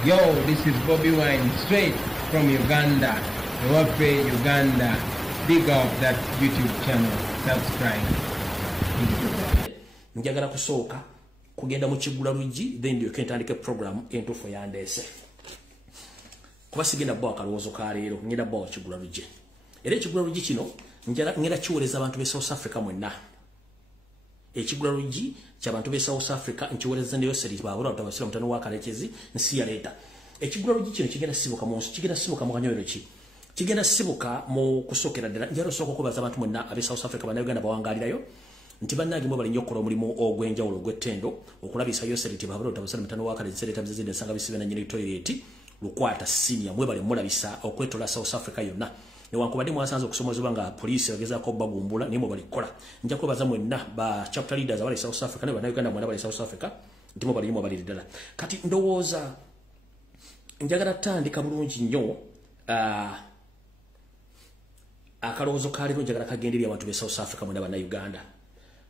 Yo, this is Bobby Wine, straight from Uganda. Wape Uganda. Big up that YouTube channel. Subscribe. Njagala kusooka kugenda mu Kigula Luggi then ndio kentandike program entuufu yandeese. Kuba sigenda bwa kalowoozo ka leero ngenda bwa Kigula Luggi. Era Kigula Luggi kino ngenda kiweereza abantu be South Africa mwenna. Ekigula Luggi ky'abantu be South Africa nkiweereza ne Yoseri baabula otabasira mutano wa Kalekezi nsi ya leta. Ekigula Luggi kino kigenda sibuka mu nsi, kigenda sibuka mu kanyoero ki. Kigenda sibuka mu kusookera ddala njalo sooka okubaza abantu mwenna abe South Africa bannayuganda bawangaalirayo nti bannange mwe bali nnyo okukola omulimu ogw'enjawulo ogw'ettendo okulabisa Yoseri baabula otabasira mutano wa Kalekezi leta bizizide nsanga bisibe na nyiri toilet lukwata senior mwe bali mulabisa okwetola South Africa yonna. Newankubadde mwasanze okusomozebwa nga poliisi bagezaako bagumbula naye mwe balikola. Nja kwebaza mwenna ba chapter leaders abali South Africa ne bannayuganda mwenna bali South Africa nti mwe bali baliri ddala. Kati ndowooza njagala tandika bulungi nnyo akalowoozo ka leero njagala kagenderera abantu be South Africa mwenna bannayuganda.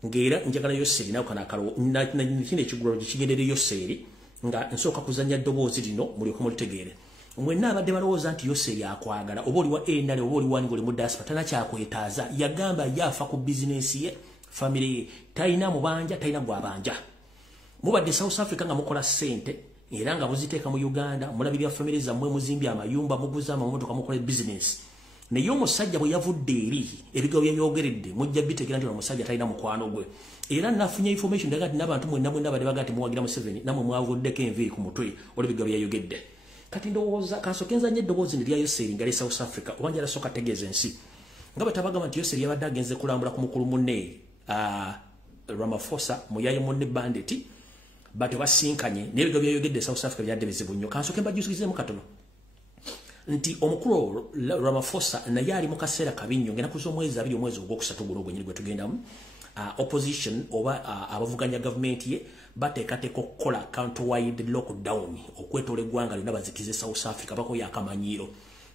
Ng'era njagala Yoseri nawe kana kino Ekigula Luggi kigenderera Yoseri nga nsooka kuzannya ddoboozi lino mulyoke mulitegeere. Mwenna abadde balowooza nti Yoseri akwagala oba oli wa NRM oba oli wani ng'oli mu diaspora tana kyakwetaaza yagamba yafa ku bizinesi ye family ye talina mubanja talina gwabanja. Mubadde South Africa nga mukola ssente era nga muziteeka mu Uganda mulabirira family zammwe muzimbye amayumba muguza amamotoka mukola bizinesi. Naye omusajja bwe yavudde eri ebigambo byayogeredde mujja bitegera nti omusajja talina mukwano gwe. Era nafunye information ndaga nti n'abantu mwenna badde baga nti muwagira Museveni namwe mwavuddeko enviiri ku mutwe olw'ebigambo byayogedde. Kati ndowooza kansokenza nnyo eddoboozi ne lya Yoseri nga li South Africa oba njala sooka tegeeza ensi. Nga bwe tabagamba nti Yoseri yabadde agenze kulambula ku mukulu munne Ramaphosa muyaye munne banditi bate basinkanye n'ebigambo byayogedde South Africa byadde bizibu nnyo. Kansoke mbajjukizeemu katono nti omukulu Ramaphosa naye ali mu kaseera kabi nnyo ng'enaku z'omwezi 2 omwezi ogwokusatu guno gwenyini gwe tugendamu. Opposition oba abavuganya government ye bateekateeka okukola countrywide lockdown okwetoola eggwanga lyonna bazikize South Africa bako yakamanyiro.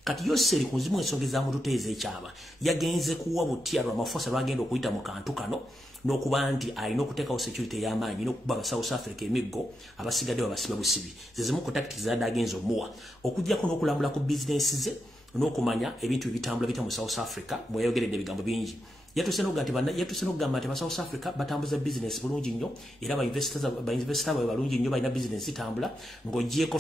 Kati Yoseri ku nzimu ensonga ez'amututeeza ekyama yagenze kuwa butya Ramaphosa lwagenda okuyita mu kantu kano n'okuba nti alina okuteekawo security y'amaanyi n'okuba aba South Africa emiggo abasigadde babasiba busibi zezimu ku tactics zadde agenza omuwa okuggyako n'okulambula ku bizinesi ze n'okumanya ebintu ebitambula bita mu South Africa mweyogeredde ebigambo bingi. Yatuse n'okugamba nti aba South Africa batambuza business bulungi nnyo era ba investor balungi nnyo balina business itambula ng'oggyeko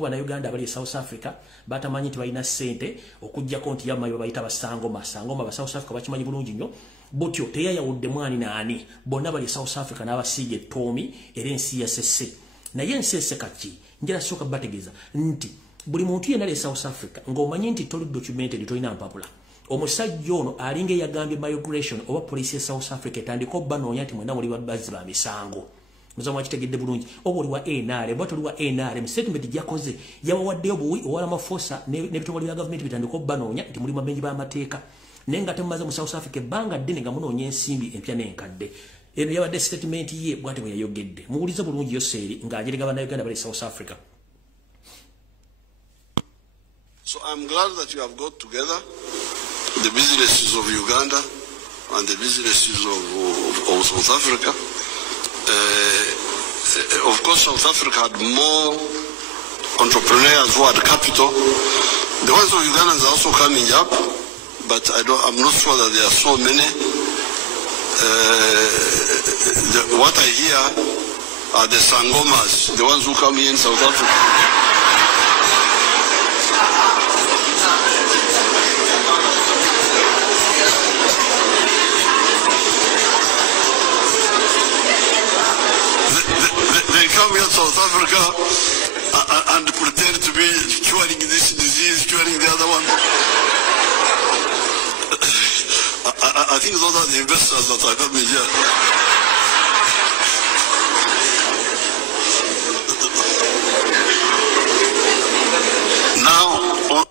bannayuganda abali South Africa batamanyi nti balina ssente okuggyako nti yamayo bayita basangoma ba South Africa bakimanyi bulungi nnyo butyo teyayawudde mwani naani bonna bali South Africa n'abasiige ettoomi era ensi yasesse. Naye ensi essekaki njala sooka bategeeza nti buli muntu yenna ali South Africa ng'omanyi nti toli documented tolina mpapula. Omusajja ono alinga yagambye migration oba poliisi ya South Africa etandika obbanoonya nti mwenna muli bazzi ba misango. Muzamu wakitegedde bulungi oba oli wa NRM oba toli wa NRM statement gyakoze yabawaddeyo buwi owala Ramaphosa n'ebitongole bya gavumenti bitandika obbanoonya nti muli mabenji b'amateeka naye nga temumaze mu South Africa ebbanga ddene nga munoonya ensimbi empya n'enkadde. Eno yabadde statement ye bw'ate bwe yayogedde. Muwulize bulungi Yoseri ng'ajerega bannayuganda bali South Africa. So I'm glad that you have got together the businesses of Uganda and the businesses of South Africa. Of course, South Africa had more entrepreneurs who had capital. The ones of Uganda are also coming up, but I'm not sure that there are so many. What I hear are the Sangomas, the ones who come here in South Africa. Come here to South Africa and pretend to be curing this disease, curing the other one. I think those are the investors that are coming here. Now,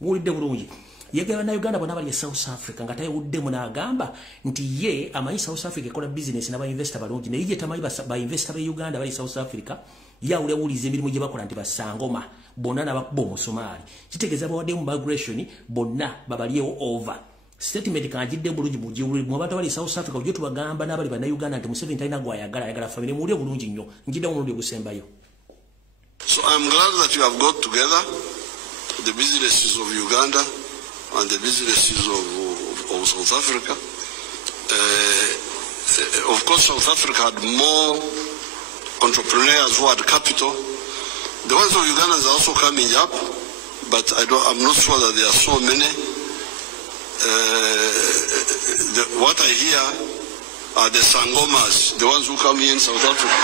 wulidde bulungi yegera na Uganda bonna bali South Africa nga tayewuddemu n'agamba nti ye amanyi South Africa ekola business n'aba investor balungi naye ye tamanyi ba investor be Uganda bali South Africa yawule wulize emirimu gye bakola nti basangoma bonna n'abakuba omusumaali kitegeeza bawadde mu migration bonna babalyewo over statement kanjidde bulungi mujiwuli mu bantu bali South Africa ujjo tubagamba n'abali bana Uganda nti Museveni talina gwayagala family muwulire bulungi nnyo njidde omulundi ogusembayo. So I'm glad that you have got together the businesses of Uganda and the businesses of South Africa. Of course, South Africa had more entrepreneurs who had capital. The ones of Uganda are also coming up, but I'm not sure that there are so many. What I hear are the Sangomas, the ones who come here in South Africa.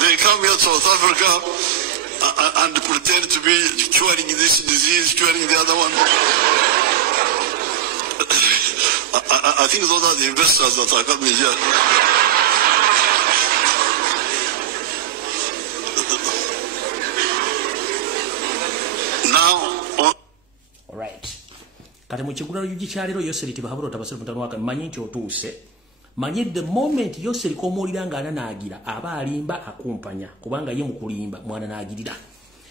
They come here to South Africa and pretend to be curing this disease, curing the other one. I think those are the investors that are coming here. Now, all right. Kati mchigura yujichari yoseri tibahaburo tabasuru mutano waka manyinchi otuse. Manye the moment yoseri komulira nga ananagira aba alimba akumpanya kubanga ye mukulimba mwana nagirira.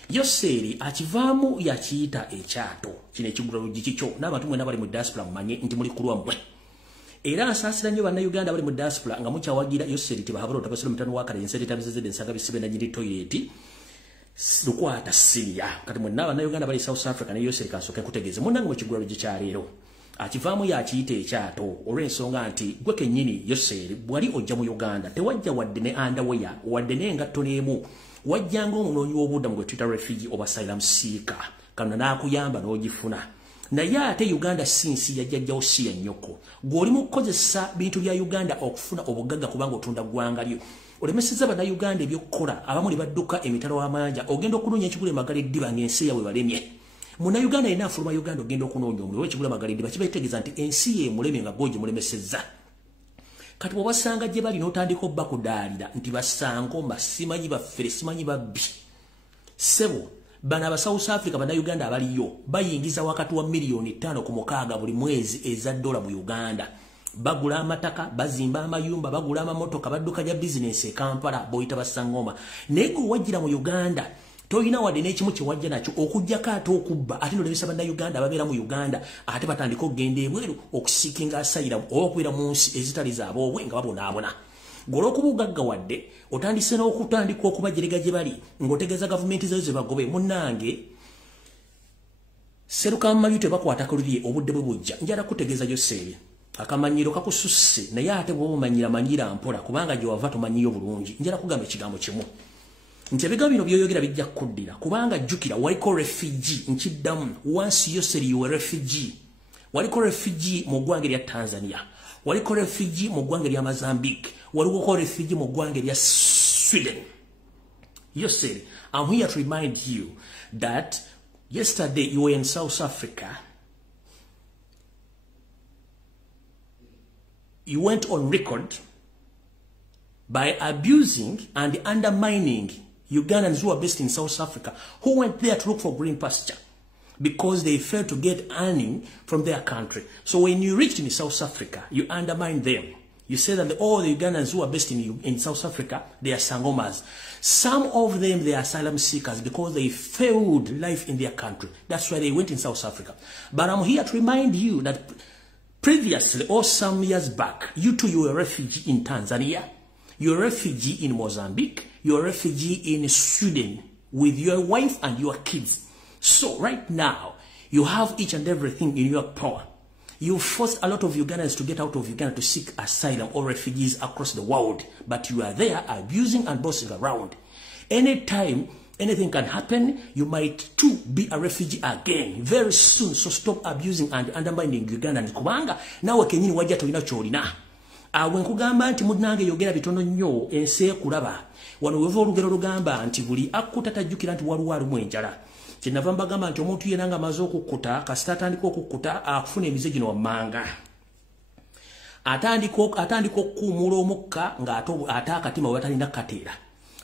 Yoseri akivaamu yakiyita ekyato kine kigula lugikicho n'abantu mwena bali mu diaspora manye ndi muli kulwa mwe. Era asasira nnyo banna Uganda bali mu diaspora nga mukyawagira Yoseri tibahaburo tabasulu mutano wakale ensete tabizeze nsanga bisibe na nyiri toilet. Lukwata siria kati mwenna banna Uganda bali South Africa ne Yoseri kasoke kutegeze munanga mu kigula lugikyalero. Akivaamu yakiyita ekyato olw'ensonga nti gwe kennyini Yoseri bwali ojja mu Uganda tewajja wadde ne underwear wadde n'engatto n'emu wajjanga omunoonyi w'obuddamu gwe tuyita refugee oba asylum seeker kana n'akuyamba n'ogifuna naye ate Uganda sinsi yajjajjawo si ya nnyoko gw'oli mu kukozesa bintu bya Uganda okufuna obugagga kubanga otunda ggwanga lyo olemesezza banna Uganda ebyokkola abamu ne badduka emitalo w'amanja ogenda okunoonya ekigula emagala eddiba ng'ensi yawe balemye muna Uganda ina afuluma Uganda ogenda okunoonya omuliro w'ekigula magala eddiba kibategeeza nti ensi ye muleme nga gwogi mulemesezza kati bw'obasanga gye bali n'otandika obba kudaalira nti basangoma simanyi baffere simanyi babbi sebo bana aba South Africa bana Uganda abaliyo bayingiza wakati wa milioni 5 ku mukaaga buli mwezi eza dola mu Uganda bagula amataka bazimba amayumba bagula amamotoka badduka ya business e Kampala boyita basangoma nego wajira mu Uganda toyina wadde n'ekimu kye wajja nakyo okujjako ate okubba ate n'olebesa banna Uganda ababeera mu Uganda ate batandika okugenda ebweru okusikinga asayira okubeera mu nsi ezitali zaaboobwe nga babonaabona ng'olw'okubugagga wadde otandise n'okutandika okubajerega gye bali ng'otegeeza gavumenti zayo ze bagobe munnange seruka mmayu tebakwata kulirye obudde bwe bujja njala kutegeeza Yoseri akamanyiro kakususse naye ate bw'omumanyira mpola kubanga gye wava tomanyiyo bulungi njala kugamba ekigambo kimu nti ebigambo bino byoyogera bijja kuddira kubanga jjukira waliko refugee nkiddamu once Yoseri you a refugee waliko refugee mu ggwanga lya Tanzania waliko refugee mu ggwanga lya Mozambique waliko refugee mu ggwanga lya Sweden. Yoseri, I'm here to remind you that yesterday you were in South Africa. You went on record by abusing and undermining Ugandans who are based in South Africa, who went there to look for green pasture because they failed to get earning from their country. So when you reached in South Africa, you undermined them. You say that all the Ugandans who are based in South Africa, they are sangomas. Some of them, they are asylum seekers because they failed life in their country. That's why they went in South Africa. But I'm here to remind you that previously, or some years back, you too, you were a refugee in Tanzania. You're a refugee in Mozambique. You're a refugee in Sweden with your wife and your kids. So right now, you have each and everything in your power. You forced a lot of Ugandans to get out of Uganda to seek asylum or refugees across the world. But you are there abusing and bossing around. Anytime anything can happen, you might too be a refugee again very soon. So stop abusing and undermining Ugandans. Kubanga nawe kenyini wajja tolina kyolina. Awe nkugamba nti munnange yogera bitono nnyo ensi ekulaba. Wano weva olugero lugamba nti buli akkuta tajjukira nti waliwo alumu enjala. Kyenava mbagamba nti omuntu yenna nga amaze okukkuta kasita atandika okukkuta akufuna emize gino wammanga. Atandika okukuumula omukka ng'ate akatima we batalina kateera.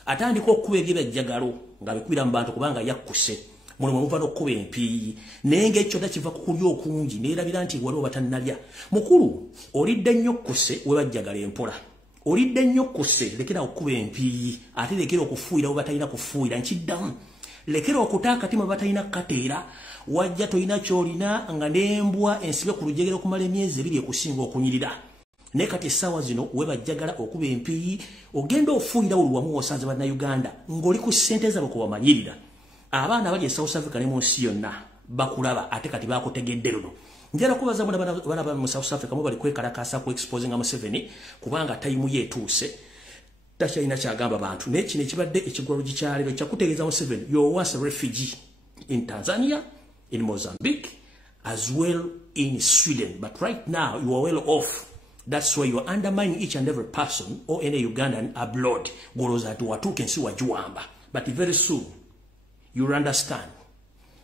Atandika okukuba ebyebajjagalo nga bikubira mu bantu kubanga yakkuse. Mulimu muva n'okkuba empiiyi. Naye ng'ekyo kiva ku kulya okungi neerabira nti waliwo batannalya. Mukulu, olidde nnyo kkuse we bajjagala empola. Olidde nnyo kkuse lekera okukuba empiiyi ate lekera okufuuyira we batalina kufuuyira nkiddamu. Lekera okuta akatima batalina kateera wajja toyina kyolina nga nembwa ensibe ku lujegere okumala emyezi 2 ekusinga okunyirira ne kati essaawa zino we bajjagala okuba empiyi ogenda ofuuyira oluwamu osanze bannayuganda ng'oli ku ssente zaabwe kwe bamanyirira abaana bali e South Africa ne mu nsi yonna bakulaba ate kati bakutegedde luno njala kubaza bana mu South Africa mu bali kwekalakasa ku exposing Museveni kubanga tayimu yetuuse takyalina kyagamba bantu naye kino ekibadde ekigwalo gikyaliro kyakutegeeza Museveni you are once a refugee in Tanzania, in Mozambique, as well in Sweden. But right now, you are well off. That's why you are undermining each and every person or any Ugandan abroad. Goroza to watu can see wajuamba. But very soon, you'll understand.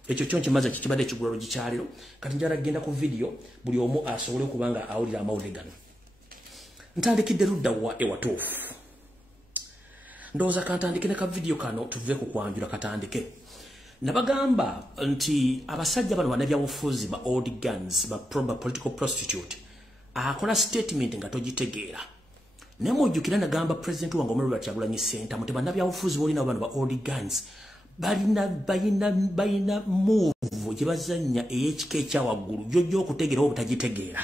Echo chonche maza kichibade chigwalo gichaliro. Katinjara genda ku video, buli omu asobole kubanga awulira amawulegano. Ntandikidde ludda wa ewatofu. Ndowooza kantandike ka video kano tuve ku kwanjula katandike. Nabagamba nti abasajja bano bannabyabufuzi ba old guns ba political prostitute akola statement nga togitegeera ne mujjukira nagamba president wange Omuliro Kyagulanyi Center muti bannabyabufuzi bolina bano ba old guns balina move gye bazannya ey'ekika ekyawaggulu jjojja okutegeera oba butagitegeera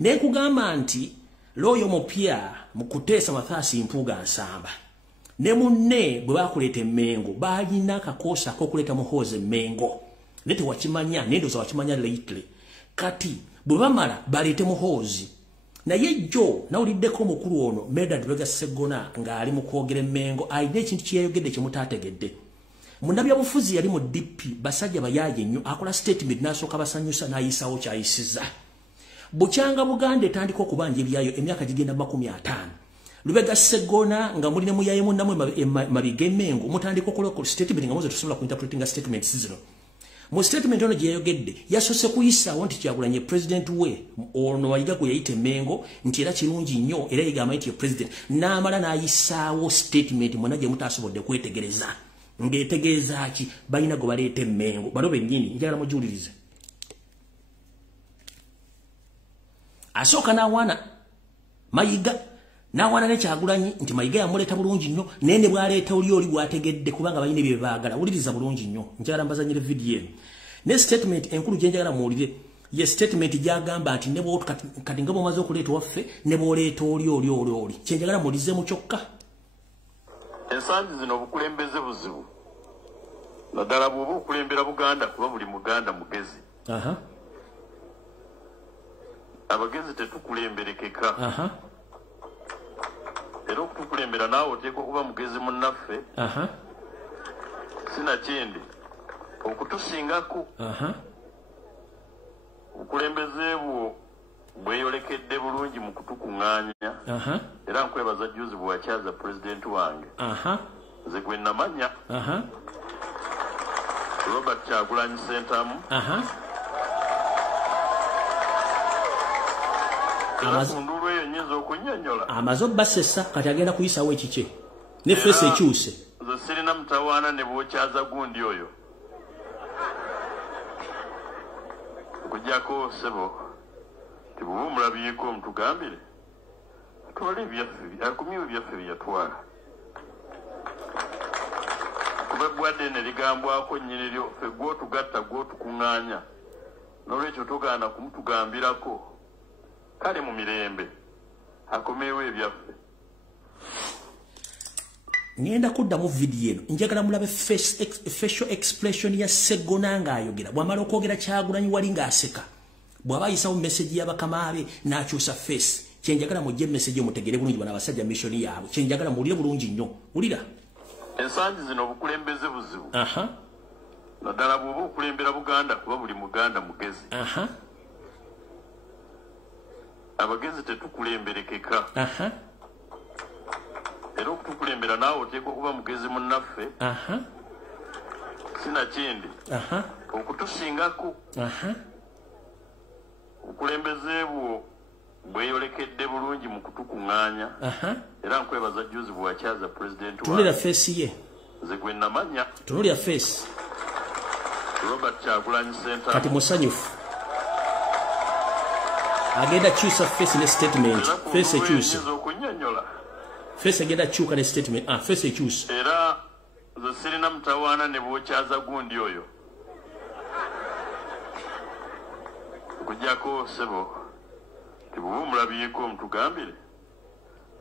ne nkugamba nti looyo mupya mu kuteesa Mathaasi Mpuuga Nsamba ne munne bwe bakuleeta emmengo balina akakoosa ak'okuleeta muhoozi emmengo ne tewakimanya nendoza wakimanya lately kati bwe bamala baleete muhoozi naye jjo nawuliddeko omukulu ono Medad Lwega Sseggona ng'ali mu kwogera emmengo alina ekintu kye yayogedde kye mutaategedde munnabyabufuzi yali mu DP basajja bayaaye nnyo akola statement n'asooka basanyusa n'ayisaawo kyayisiza bukyanga Buganda etandika okubanja ebyayo emyaka gigenda 50 Lubega Sseggona nga muli ne muyaye munnamwe mabiga emmengo mutandika okukola statement nga muze tusobola ku interpreting statements zino mu statement ono gye yayogedde yasose kuyisaawo nti Kyagulanyi president we ono wayiga gwe yayita emmengo nti era kirungi nnyo era yigamba nti president n'amala n'ayisaawo statement mwena gye mutaasobodde kwetegereza ng'etegeeza ki balina gwe baleeta emmengo bano bennyini njagala mujuulirize asooka n'awaana mayiga n'awaana ne Kyagulanyi nti mayiga yamuleeta bulungi nnyo naye ne bwaleeta oli bwategedde kubanga balina bye baagala wuliriza bulungi nnyo njagala mbazanyire video eno ne statement enkulu gye njagala muwulire ye statement gyagamba nti ne bw'otu kati nga bw'omaze okuleeta waffe ne bw'oleeta oli kye njagala muwulizeemu kyokka ensangi zino obukulembeze buzibu naddala bw'oba okulembera Buganda kuba buli Muganda mugezi abagezi tetukulemberekeka era okutukulembera naawe oteeka okuba mugezi munnaffe sinakindi okutusingako obukulembeze bwo bweyolekedde bulungi mu kutukuŋŋaanya era nkwebaza juzi bwe wakyaza pulezidenti wange nze gwe namanya Robert Kyagulanyi Ssentamu kundulu eyo nnyinza okunnyonnyola amaze obbasesa kati agenda kuyisaawo ekikye ne feesi ekyuse nze sirina mutawaana ne bwokyaza gundi oyo okuggyako sebo tibwe omulabyeko mutugambire atwale ebyaffe akumyewo ebyaffe byeyatwala kuba ebbwadde ne ligambwako nnyini lyo ffe gw'otugatta gw'otukuŋŋaanya n'olwekyo togaana kumutugambirako kale mu mirembe akomeewo ebyaffe ngenda kuddamu video eno njagala mulabe facial expression ya Sseggona ng'ayogera bw'amala okwogera Kyagulanyi wali ng'aseka bw'aba ayisawo message y'abakama be n'akyusa face kye njagala mujje message omutegere bulungi bano abasajja mission yaabwe kye njagala muwulire bulungi nnyo wulira ensangi zino obukulembeze buzibu naddala bw'oba okulembera Buganda kuba buli Muganda mugezi abagezi tetukulemberekeka era okutukulembera naawe oteeka okuba mugezi munnaffe sinakindi okutusingako obukulembeze bwo bweyolekedde bulungi mu kutukuŋŋaanya era nkwebaza juzi bwe wakyaza pulezidenti tunulira feesi ye nze gwe namanya tunulira feesi Robert Kyagulanyi Ssentamu kati musanyufu agenda kyusa feesi ne statement feesi ekyuse feesi agenda kyuka ne statement feesi ekyuse era nze sirina mutawaana ne bwokyaza gundi oyo okujjako sebo tibuba omulabyeko omutugambire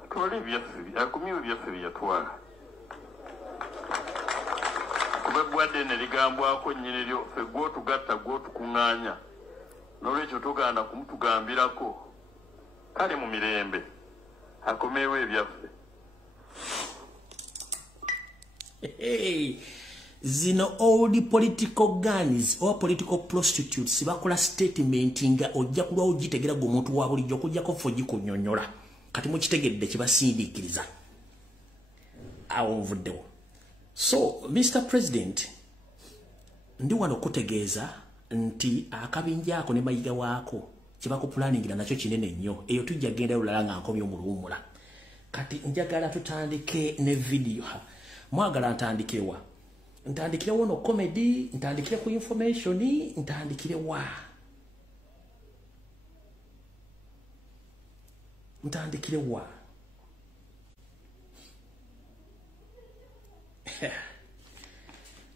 atwale ebyaffe akumyewo ebyaffe byeyatwala kuba eggwadde ne ligambwako nnyini lyo ffe gw'otugatta gw'otukuŋŋaanya n'olwekyo togaana kumutugambirako kale mu mirembe akomeewo ebyaffe. Zino old political guns or political prostitutes bakola statement nga ojja kulwa ogitegera gwe omuntu wa bulijjo okujjako fo gikunyonyola kati mukitegedde kibasindiikiriza awo nvuddewo. So Mr. President, ndi wano kutegeeza nti akabinja ako ne mayiga waako kyebakuplaningira nakyo kinene nnyo eyo tujja genda olala nga nkomye omuluwumula. Kati njagala tutandike ne video. Mwagala ntandikewa. Ntandikire wono comedy, ntandikire ku information, ntandikire wa. Ntandikire wa.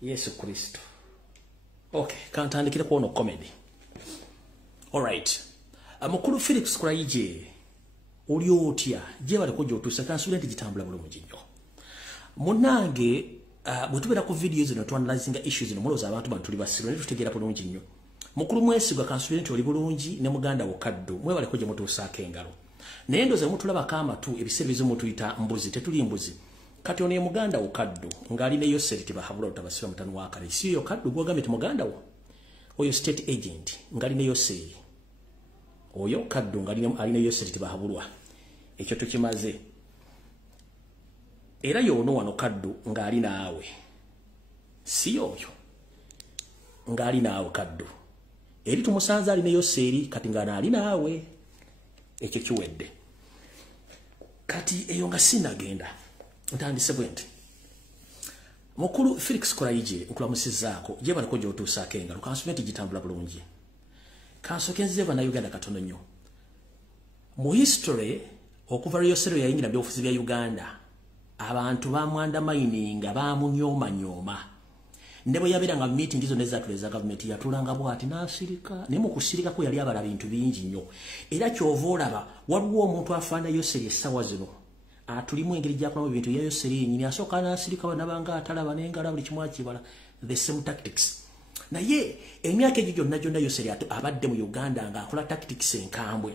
Yesu Kristo. Okay, kantandikire ku wono comedy. All right. Mukulu Felix Kuraije oli otya je bali kujja otusa kan student gitambula bulungi nnyo. Munange bwetubera ku videos zino tuanalyzinga issues zino muloza abantu bantuli basiro ne tutegera bulungi nnyo. Mukulu mwesigwa kan student oli bulungi ne muganda wokaddu mwe bali kujja mutusaako engalo. Naye ndoze mutulaba kama tu ebiseera bizimu tuyita mbuzi tetuli mbuzi. Kati ono ye muganda wokaddu ngali ne Yoseri tibahabula utabasira mutanu wa kale. Si yo kaddu gwogamye ti muganda wo. Oyo state agent ngali ne Yoseri. Oyo kaddu ngali alina Yoseri tibahabulwa. Ekyo tukimaze. Era yono wano kaddu ngali naawe. Si yoyo. Ngali naawe kaddu. Eri tumusanza ali ne Yoseri kati ngana ali naawe. Ekyo kiwedde. Kati eyo nga sinagenda. Ntandise bwenti. Mukulu Felix Kuraije nkulamusizaako je bali kujja otusaako engalo kansumenti gitambula bulungi. Kansokenze bana Uganda katono nnyo. Mu history okuva Yoseri yayingira mu ofisi bya Uganda abantu bamwanda mining bamunyoma. Ndebo yabiranga meeting izo nezatuleza government yatulanga bwati nasirika ne mu kusirika ko yali abala bintu bingi nnyo. Era kyovolaba waliwo omuntu afanda Yoseri esawa zino. Atulimu engeri gyakulamu bintu ya Yoseri nyini asoka nasirika banabanga atalaba nengala buli kimwachi bala the same tactics. Na ye emyaka ejo gyonna Yoseri abadde mu Uganda nga akola tactics enkambwe.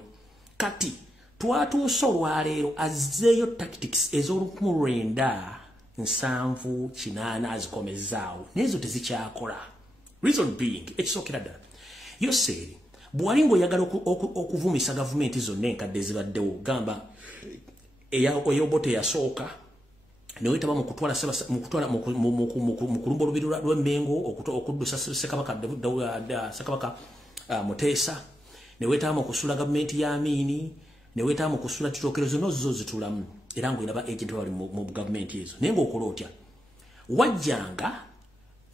Kati twatuusa olwaleero azzeeyo tactics ez'olukumulwenda 7-8 azikomezaawo nezo tezikyakola. Reason being ekisookera ddala Yoseri bwali ng'oyagala okuvumisa gavumenti zonna enkadde ezibaddewo gamba eyobote yasooka newetaba mu kulumba olubiri lw'Emmengo okuddusa Ssekabaka Muteesa newetaba mu kusula gavumenti ya Amini newetaba mu kusula Kitokero zino zo zitulamu era ng'oyina agent bali mu gavumenti ezo naye ng'okola otya wajjanga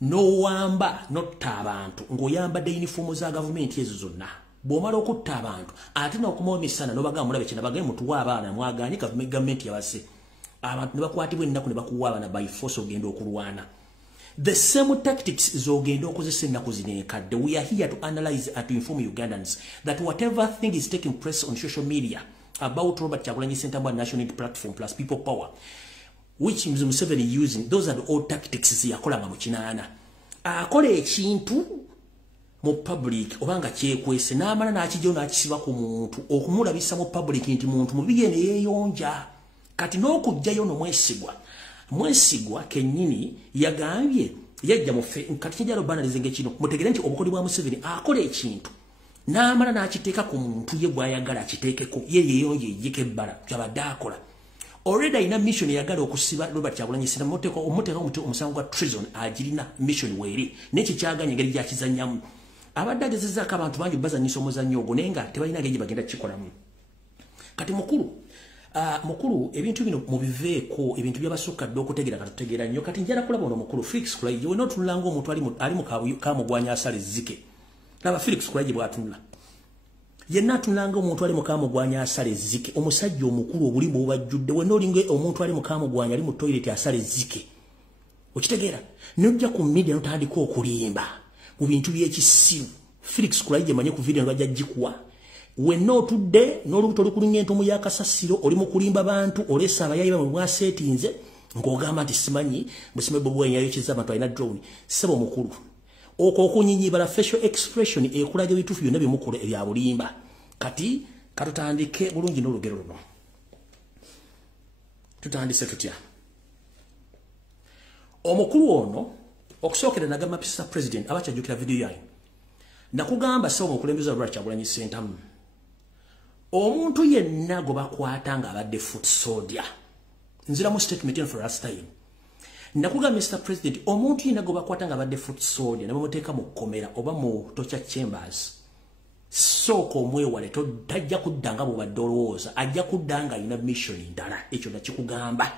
n'owamba n'otta abantu ng'oyambadde yunifomu za gavumenti ezo zonna bw'omala okutta abantu ate n'okumawo emisana n'obagamba mulabe kino bagende mutuwa abaana mwagaani gavumenti yabase abantu ne bakwatibwa ennaku ne bakuwa abaana by force ogenda okulwana. The same tactics zogenda okozesa ennaku zino enkadde. We are here to analyze and to inform Ugandans that whatever thing is taking place on social media about Robert Kyagulanyi Ssentamu National Unity Platform plus People Power, which Mzee Museveni using, those are the old tactics yakolanga mu kinaana. Akola ekintu mu public obanga kyekwese n'amala n'akijjo n'akisiba ku muntu okumulabisa mu public nti muntu mubiye ne yeeyonja. Kati n'okujjayo no mwesigwa kennyini yagambye yajja mufe kati kijalo banalizinga kino mutegere nti obukodi bwa Museveni akola ekintu n'amala n'akiteeka ku muntu ye bw'ayagala akiteekeko ye yeeyonja ejjike ebbala kyabadde akola. Already ina mission yagala okusiba Robert Kyagulanyi Ssentamu omuteka omusango gwa treason agirina mission weeri n'ekyo kyaganya engeri gyakizannyamu. Abadde agezezzaako abantu bangi bazannyisa omuzannyo ogwo naye nga tebalina ngeri bagenda kukikolamu. Kati mukulu ebintu bino mubiveeko ebintu byabasukka dde okutegeera katutegeera nnyo. Kati njala kulaba ono mukulu Felix Kuraije wena otulanga omuntu ali mu kamugwanya asala ezzike. Laba Felix Kuraije bw'atunula yenna atunanga omuntu ali mu kamugwanya asala ezzike omusajja omukulu obulimba obubajjudde wena olinga omuntu ali mu kamugwanya ali mu toilet asala ezzike okitegeera nojja ku media notandika okulimba mu bintu by'ekisiru Felix Kulaije manye ku video ngajja jikuwa we no today no lubuto lukulinye ntomu ya kasasiro oli mukulimba bantu olesa abayayi ba mu settings ngogamba nti simanyi musime bobo enyayo kizama twalina drone sebo mukulu oko okunyinyi bala facial expression ekulaje bitufu byonna bimukule ebya bulimba kati katutandike bulungi n'olugero luno tutandise tutya omukulu ono okusookera nagamba pisa president abachajukira video yayi nakugamba sebo mukulembeza lwa Kyagulanyi Ssentamu omuntu yenna go bakwata nga abadde foot soldier nzira mu statement in for last time nakuga Mr President omuntu yenna go bakwata nga abadde foot soldier nabamuteeka mu komera oba mu torture chambers soko mwewale to tajja kuddanga mu badolooza ajja kuddanga ina mission ndala ekyo nakikugamba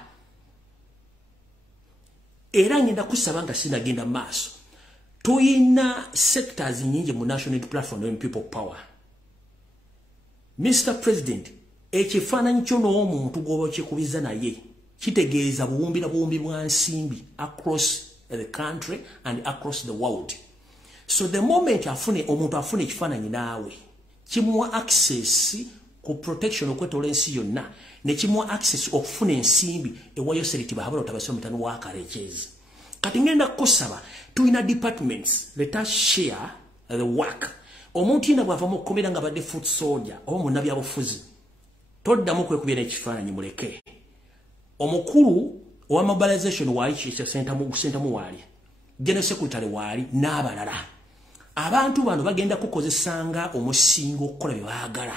era ngenda kusaba nga sinagenda maaso tuyina sectors nyingi mu national platform and people power Mr President ekifaananyi kyo n'omuntu goba kikubiza naye kitegeeza buwumbi na buwumbi bwa nsimbi across the country and across the world. So the moment omuntu afune ekifaananyi naawe kimuwa access ku protection okwetola ensi yonna ne kimuwa access okufuna ensimbi ewayo seritiba habalo tabasoma mitano wa karekezi kati ngenda kusaba tuina departments let us share the work omuntu ina bwava mu komera nga badde foot soldier oba munabya bufuzi toddamu kwekubira ekifaananyi muleke omukulu wa mobilization wa ichi center mu wali general secretary wali n'abalala abantu bano bagenda kukozesanga omusingo okukola bye baagala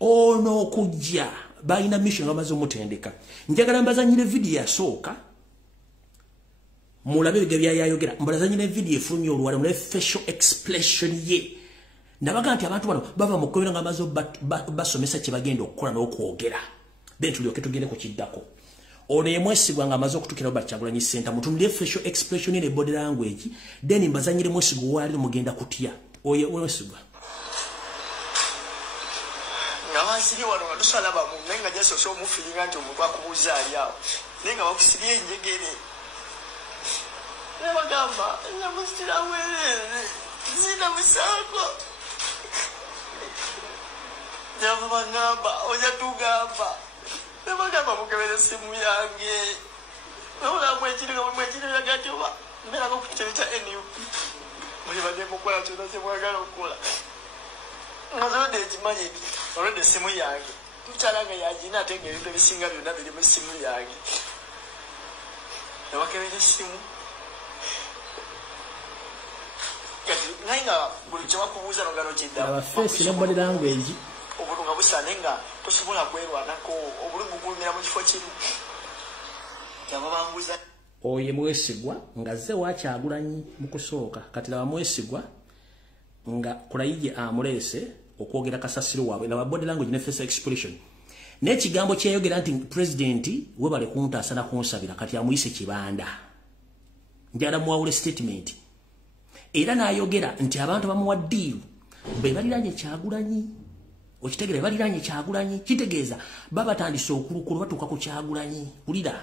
ono kujja balina mission ngamaze omutendeka njagala mbazanyire video yasooka mulabe bigabya yayogera mbazanyire video efulumye olwala mu facial expression ye nabaga nti abantu bano bava mu komera ngamaze basomesa kye bagenda okukola n'okwogera then tulyoke tugende ku kiddako ono yemwesigwa nga amaze okutukira ba Kyagulanyi Ssentamu mutumire facial expression ne body language then mbazanyire mwesigwa wali mugenda kutya oye mwesigwa ngabasiri wano wadusala ba mu nenga jeso so mu feeling anti omuntu akubuza ali awo nenga bakusirie njegere nema gamba nyamusira wele zina musako java bangamba oja tugamba nebagamba mukebere simu yange nola mwekiri yagatiwa mbera nokukyereta NUP muli badde mukola kyona kyemwagala okukola ngazode ekimanyi olwedde simu yange tukyalanga yagina ate ng'ebintu ebisinga byonna biri mu simu yange nebakebere simu kati naye nga buli kyebakubuuza nogano kiddamu abafeesi ne body language obulunga busane nga tosobola kwerwanako obulungu gulumira mu kifo kimu kyava bambuza oye mwesigwa nga ze wa Kyagulanyi mu kusooka kati laba mwesigwa nga Kulaije amulese okwogera kasasiro waabwe na body language ne face expression n'ekigambo kyeyogera nti president we bale kuntaasa na kunsabira kati amuyise kibanda njala muwawule statement era n'ayogera nti abantu bamuwa deal be baliranye Kyagulanyi okitegere baliranye Kyagulanyi kitegeeza babatandise okulukulu batuuka ku Kyagulanyi kulira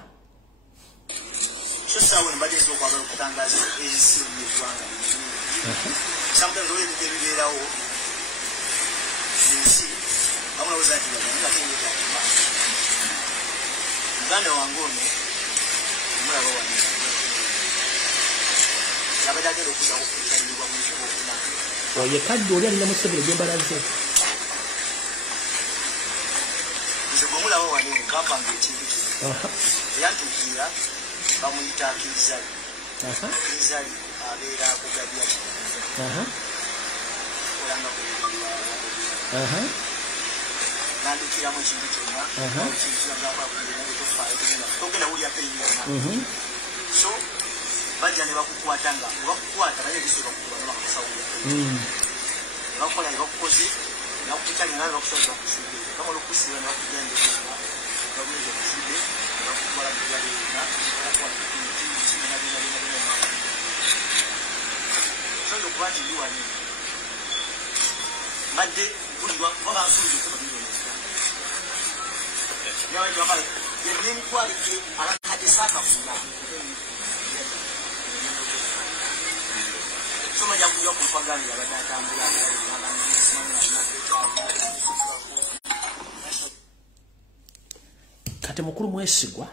sawa ni baje kwa baba kutangaza ensi y'eggwanga sometimes oli bigerawo ensi amuna uzati nga tengeka Uganda wangu ono mulaba wano yabadagera okuza okufunibwa mu kifo oye kadde oli alina musebere gyembalaze nze bwe mulaba wano kampanga ekintu yantukira bamuyita Kizali Kizali abeera kugabya olanga nandukira mu kintu kyonna togenda wulya peyina so bajja ne bakukwata nga bakukwata naye bisobola kukuba nebakasawulya bakola ne bakukoze nakukitali naye bakusobola kusibe bamala okusiba ne bakujendekera babuliza okusibe bakukola mugalena sondo kuba nti liwani mbadde bulirwa kuba bansulize kuba milioni yawaji wamala yenemitwalike abakadde saakafuna Kati mukuru mwesigwa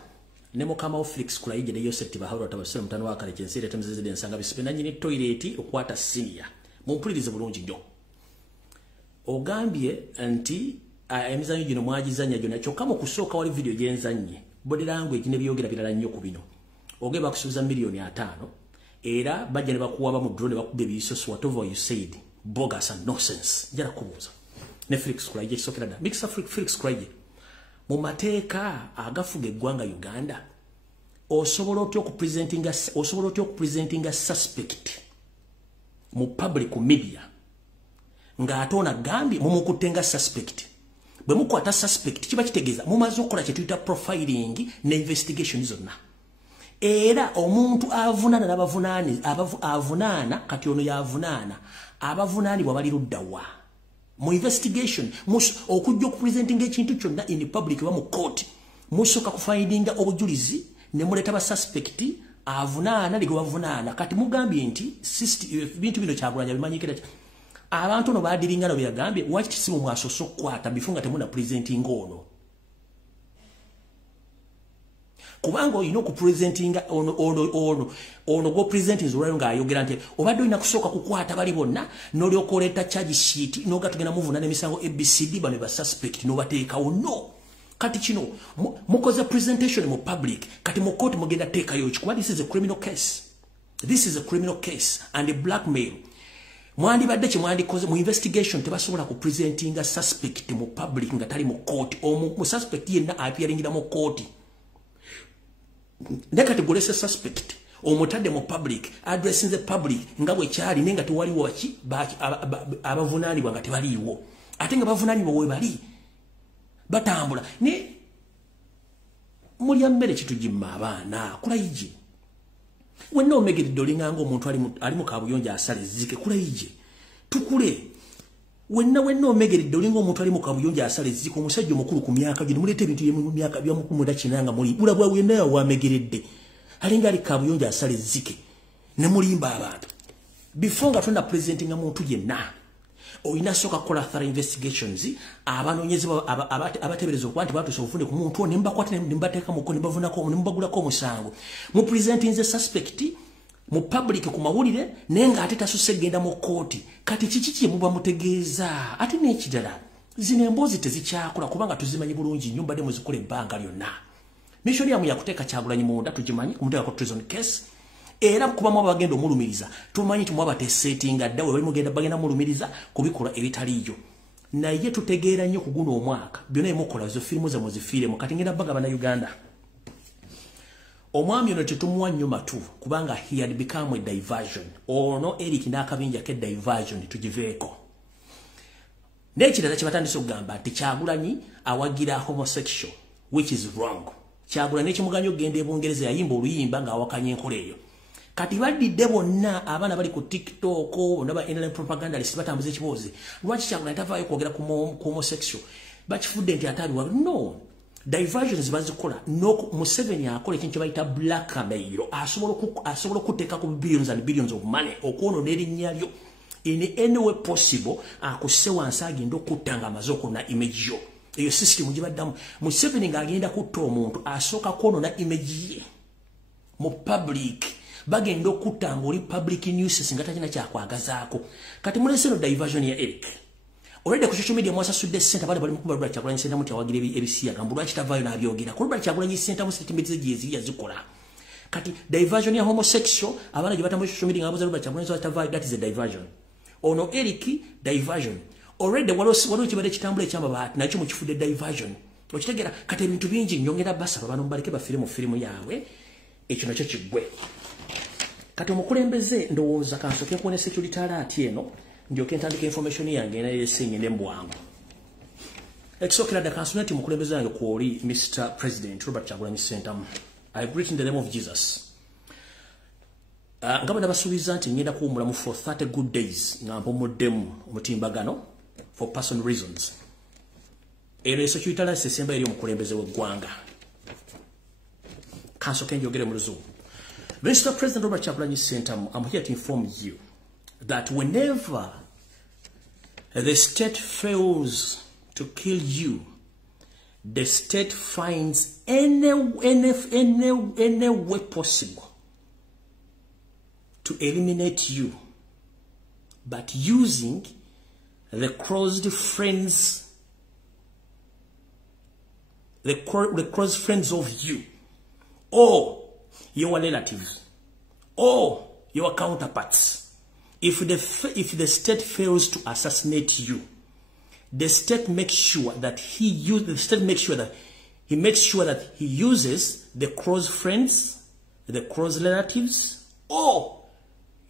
ne mukama wa Felix Kulaije ne Yosef Bahawura tabasira mutano wa kale kyensire temzeze ensanga bisibe nanyi ni toilet okwata senior mumpulirize bulungi nnyo ogambye anti emizanyo gino mwagizanya gyonna kyokka mu kusooka wali video gyenzanye body language ne byogera birala nnyo ku bino ogeba kusubiza milioni 5 era bajja ne bakuwaba mu drone bakubye bisoso whatever you said bogus and nonsense njala kubuuza ne Felix Kulaije kisokera da mix Felix Kulaije mu mateeka agafuga eggwanga Uganda osobola otya okupresentinga suspect mu public media ng'atona gambi mumukutenga suspect bwe mukwata suspect kiba kitegeeza mumaze okukola kye tuyita profiling ne investigation zonna era omuntu avunaana n'abavunaana kati ono yavunaana abavunaanibwa bali luddawa mu investigation okujja okupresentinga ekintu kyonna in public wa mu court musoka kufindinga obujulizi ne muleta ba suspect avunaana ligwe bavunaana kati mugambye nti bintu bino Kyagulanyi bimanyikira abantu no badiringa no byagambye waki simu mwasoso kwata bifunga temuna presenting ono kubanga oyina okupresentinga ono go presenting zolwayo ng'ayogera nti obadde olina kusooka kukwata bali bonna n'olyokooleta charge sheet n'ogatugenda muvuna n'emisango ABCD bano ba suspect n'obateekawo no kati kino mukoze presentation mu public kati mu court mugenda teekayo kikuba this is a criminal case and a blackmail mwandibadde kye mwandikoze mu investigation tebasobola ku presentinga suspect mu public nga tali mu court mu suspect yenna appearingira mu court nekati golese suspect omutadde mu public addressing the public nga bwe kyali nenga tewaliwo waki abavunaanibwa nga tebaliiwo ate nga bavunaanibwa we bali batambula ne mulya mmere kitugimma abaana Kulaije wenna omegeredde olinganga omuntu ali mu kabuyonja asala ezzike Kulaije tukule wenna omegeredde olinga omuntu ali mu kabuyonja asala ezzike omusajja omukulu ku myaka gino mulete ebintu mu myaka bya mukulu kinanga muli bulabwa wenna wamegeredde alinga ali kabuyonja asala ezzike ne mulimba abantu before nga tuna presenting muntu yenna oyina soka kola thorough investigations abanonyezi abatebereza okwanti batuso ofunde ku muntu ne mbakwata ne mbateeka mu koni bavunako ne mbagulako omusango mu presenting the suspect mu public ku mawulire nenga ate tasusegenda mu court kati kiki muba mutegeeza ate n'ekidala zino emboozi tezikyakula kubanga tuzimanyi bulungi nyumba de muzikole ebbanga lyonna mission yamu yakuteeka Kyagulanyi munda tugimanyi kumuteeka ku treason case era kuba mu bagenda omulumiriza tumanyi tumwaba settinga ddawe bali mugenda bagenda mulumiriza kubikola ebitaliyo naye tutegeera nnyo kuguno omwaka byonna emukola zo firimu ze muzifiiremu kati ngenda baga bana Uganda omwami ono tetumuwa nnyo matu kubanga he had become a diversion ono Eric n'akabinja ke diversion tugiveeko n'ekirala kye batandise okugamba nti Kyagulanyi awagira homosexual which is wrong Kyagulanyi n'ekimuganya okugenda e Bungereza yayimba oluyimba ng'awakanya enkola eyo kati badidde bonna abaana bali ku TikTok naba internet propagandalist batambuza ekiboozi lwaki Kyagulanyi tavaayo kwogera ku homosexual bakifudde nti atali wa no diversions bazikola no Museveni akola ekintu bayita blackmail asobola okuteeka ku billions and billions of money okwono n'erinnya lyo in any way possible akusse wansi agenda okuttanga amaze okwona image yo eyo system gibaddamu Museveni ng'agenda kutta omuntu asooka kwonona image ye mu public bagenda okuttanga oli public news nga takina kyakwagazaako kati mulese no diversion ya Eric already ku social media mwasasudde center bali mukuba lwa Kyagulanyi center muti awagira ebisiya gambu lwaki tavaayo n'abyogera ku lwa Kyagulanyi center mu statement ze yazikola kati diversion ya homosexual abana gye batambuza social media ngabuza lwa Kyagulanyi center tavaayo that is a diversion ono Eric diversion already waliwo kibadde kitambula ekyamabati nakyo mukifudde diversion okitegera kati ebintu bingi nyongera basaba bano mbaleke bafire mu firimu yaabwe ekyo nakyo kiggwe kati omukulembeze ndowooza kansoke kuone security alert eno njoke ntandika information yange nayesinye nembwangu ekisokera da kansunati mukulembeze yange kwoli Mr. President Robert Kyagulanyi Ssentamu I greet in the name of Jesus ngaba nabasuubiza nti ngenda kuwumulamu for 30 good days nga mpumuddemu omutimbagano for personal reasons ero security alert esemba eri omukulembeze w'eggwanga kansoke njogere mu luzungu Mr. President Robert Kyagulanyi Ssentamu, I'm here to inform you that whenever the state fails to kill you, the state finds any way possible to eliminate you, but using the close friends, the close friends of you, or your relatives, or your counterparts. If the state fails to assassinate you, the state makes sure that he makes sure that he uses the close friends, the close relatives, or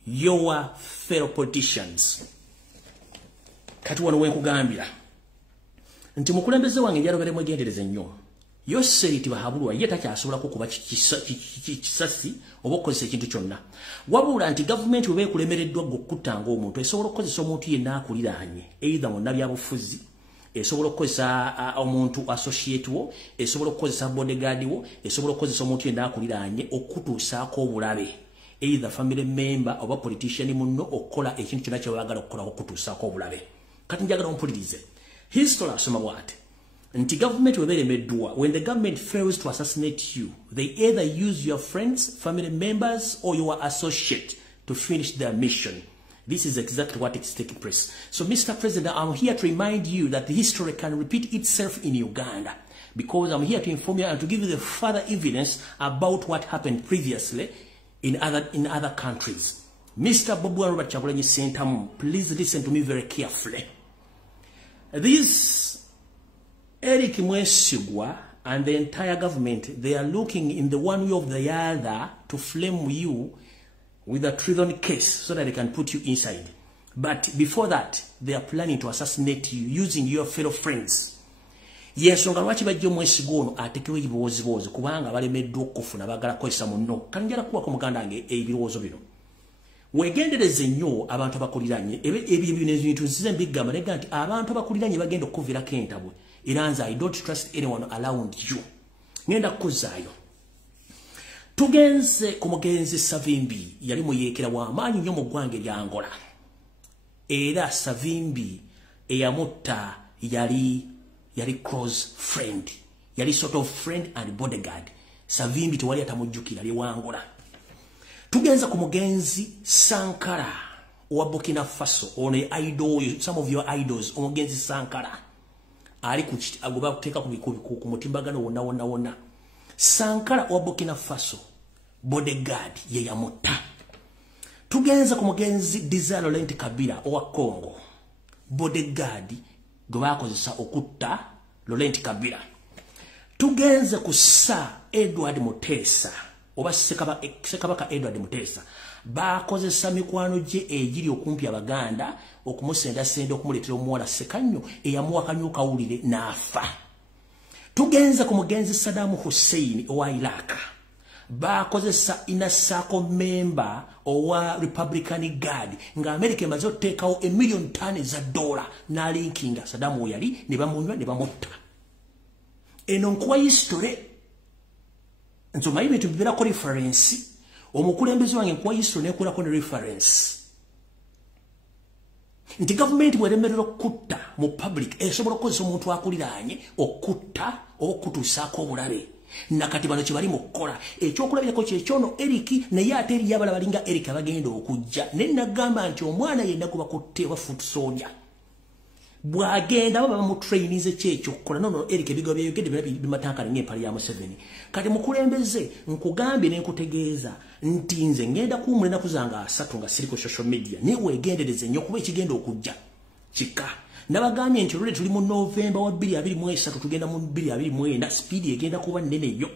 your fellow politicians. Kati wano wenkugambira nti mukulembeze wange njalo mwegendereze nnyo. Yoseiti bahabulwa ye takyasobola kukuba kisasi obokozesa ekintu kyonna. Wabula nti government bwe kulemereddwa gokutanga omuntu esobola okukozesa omuntu yenna akuliraanye either mu nabyabufuzi, esobola okukozesa omuntu associate wo, esobola okukozesa bodyguard wo, esobola okukozesa omuntu yenna akuliraanye okutuusaako obulabe either family member oba politician munno okukola ekintu kyonna ky'oyagala okukola okutuusaako obulabe. Kati njagala ompulirize. History asoma bw'ati nti government weberemeddwa, when the government fails to assassinate you, they either use your friends, family members, or your associate to finish their mission. This is exactly what is taking place. So, Mr. President, I'm here to remind you that the history can repeat itself in Uganda, because I'm here to inform you and to give you the further evidence about what happened previously in other countries. Mr. Bobi Wine Robert Kyagulanyi Ssentamu, please listen to me very carefully. This Eric Mwesigwa and the entire government, they are looking in the one way or the other to flame you with a treason case so that they can put you inside. But before that, they are planning to assassinate you using your fellow friends. Yes, lwaki bajja Mwesigwa ono atekewo ebiwooziwoozi kubanga balemeddwa okufuna bagala kozesa munno. Kanjala kuwako muganda wange ebirowoozo bino. Wegendereze nnyo abantu abakuliranye ebyo bintu nzize mbigamba nega nti abantu abakuliranye bagenda okuvirako entabwe. Iranza, I don't trust anyone around you. Ngenda kuzaayo. Tugenze ku mugenzi Savimbi yali muyekera w'amaanyi nnyo mu ggwanga erya Angola. Era Savimbi eyamutta yali close friend. Yali sort of friend and bodyguard. Savimbi tewali atamujjukira ali wa Angola. Tugenze ku mugenzi Sankara wa Burkina Faso. One idol, some of your idols, omugenzi Sankara. Ali agoba kuteka ku mutimbagano wonna. Sankara wa Burkina Faso bodyguard ye yamutta. Tugenza ku mugenzi Desire Laurent Kabila owa Congo bodyguard gwe bakozesa okutta Laurent Kabila. Tugenze ku Sir Edward Mutesa oba Ssekabaka Edward Mutesa bakozesa mikwano gye egiri okumpi abaganda okumusenda okumuletera omuwala Ssekannyo eyamuwakanyo kawulire n'afa. Tugenza ku mugenzi Saddam Hussein owa Iraq bakozesa inner circle member owa Republican Guard nga America emaze okuteekawo $1 million n'alinkinga Saddam oyali ne bamunywa ne bamutta. Eno nkuwa history nsoma ibintu bibeerako reference. Omukulembeze wange nkuwa history nekulako ne reference. Nti government bweremerera okutta mu public esobola okukozesa omuntu akuliraanye okutta okutuusaako obulabe. Nakati bano kye bali mu kukola ekyokulabirako kyekyono Eric naye ate eri abala balinga Eric abagenda okujja ne nagamba nti omwana yenna kuba kutte wa foot soldier bwagenda baba mu trainize kyekyo kukola nono Eric ebigo byeyogedde bimatanka ng'empale ya Museveni. Kati mukulembeze nkugambye ne nkutegeeza nti nze ngenda kuwumula ennaku zange 3 nga siri ku social media ne weegendereze nnyo kuba ekigenda okujja kika. Nabagambye nti olwale tuli mu November wa 2023 tugenda mu 2024 speed egenda kuba nnene nnyo.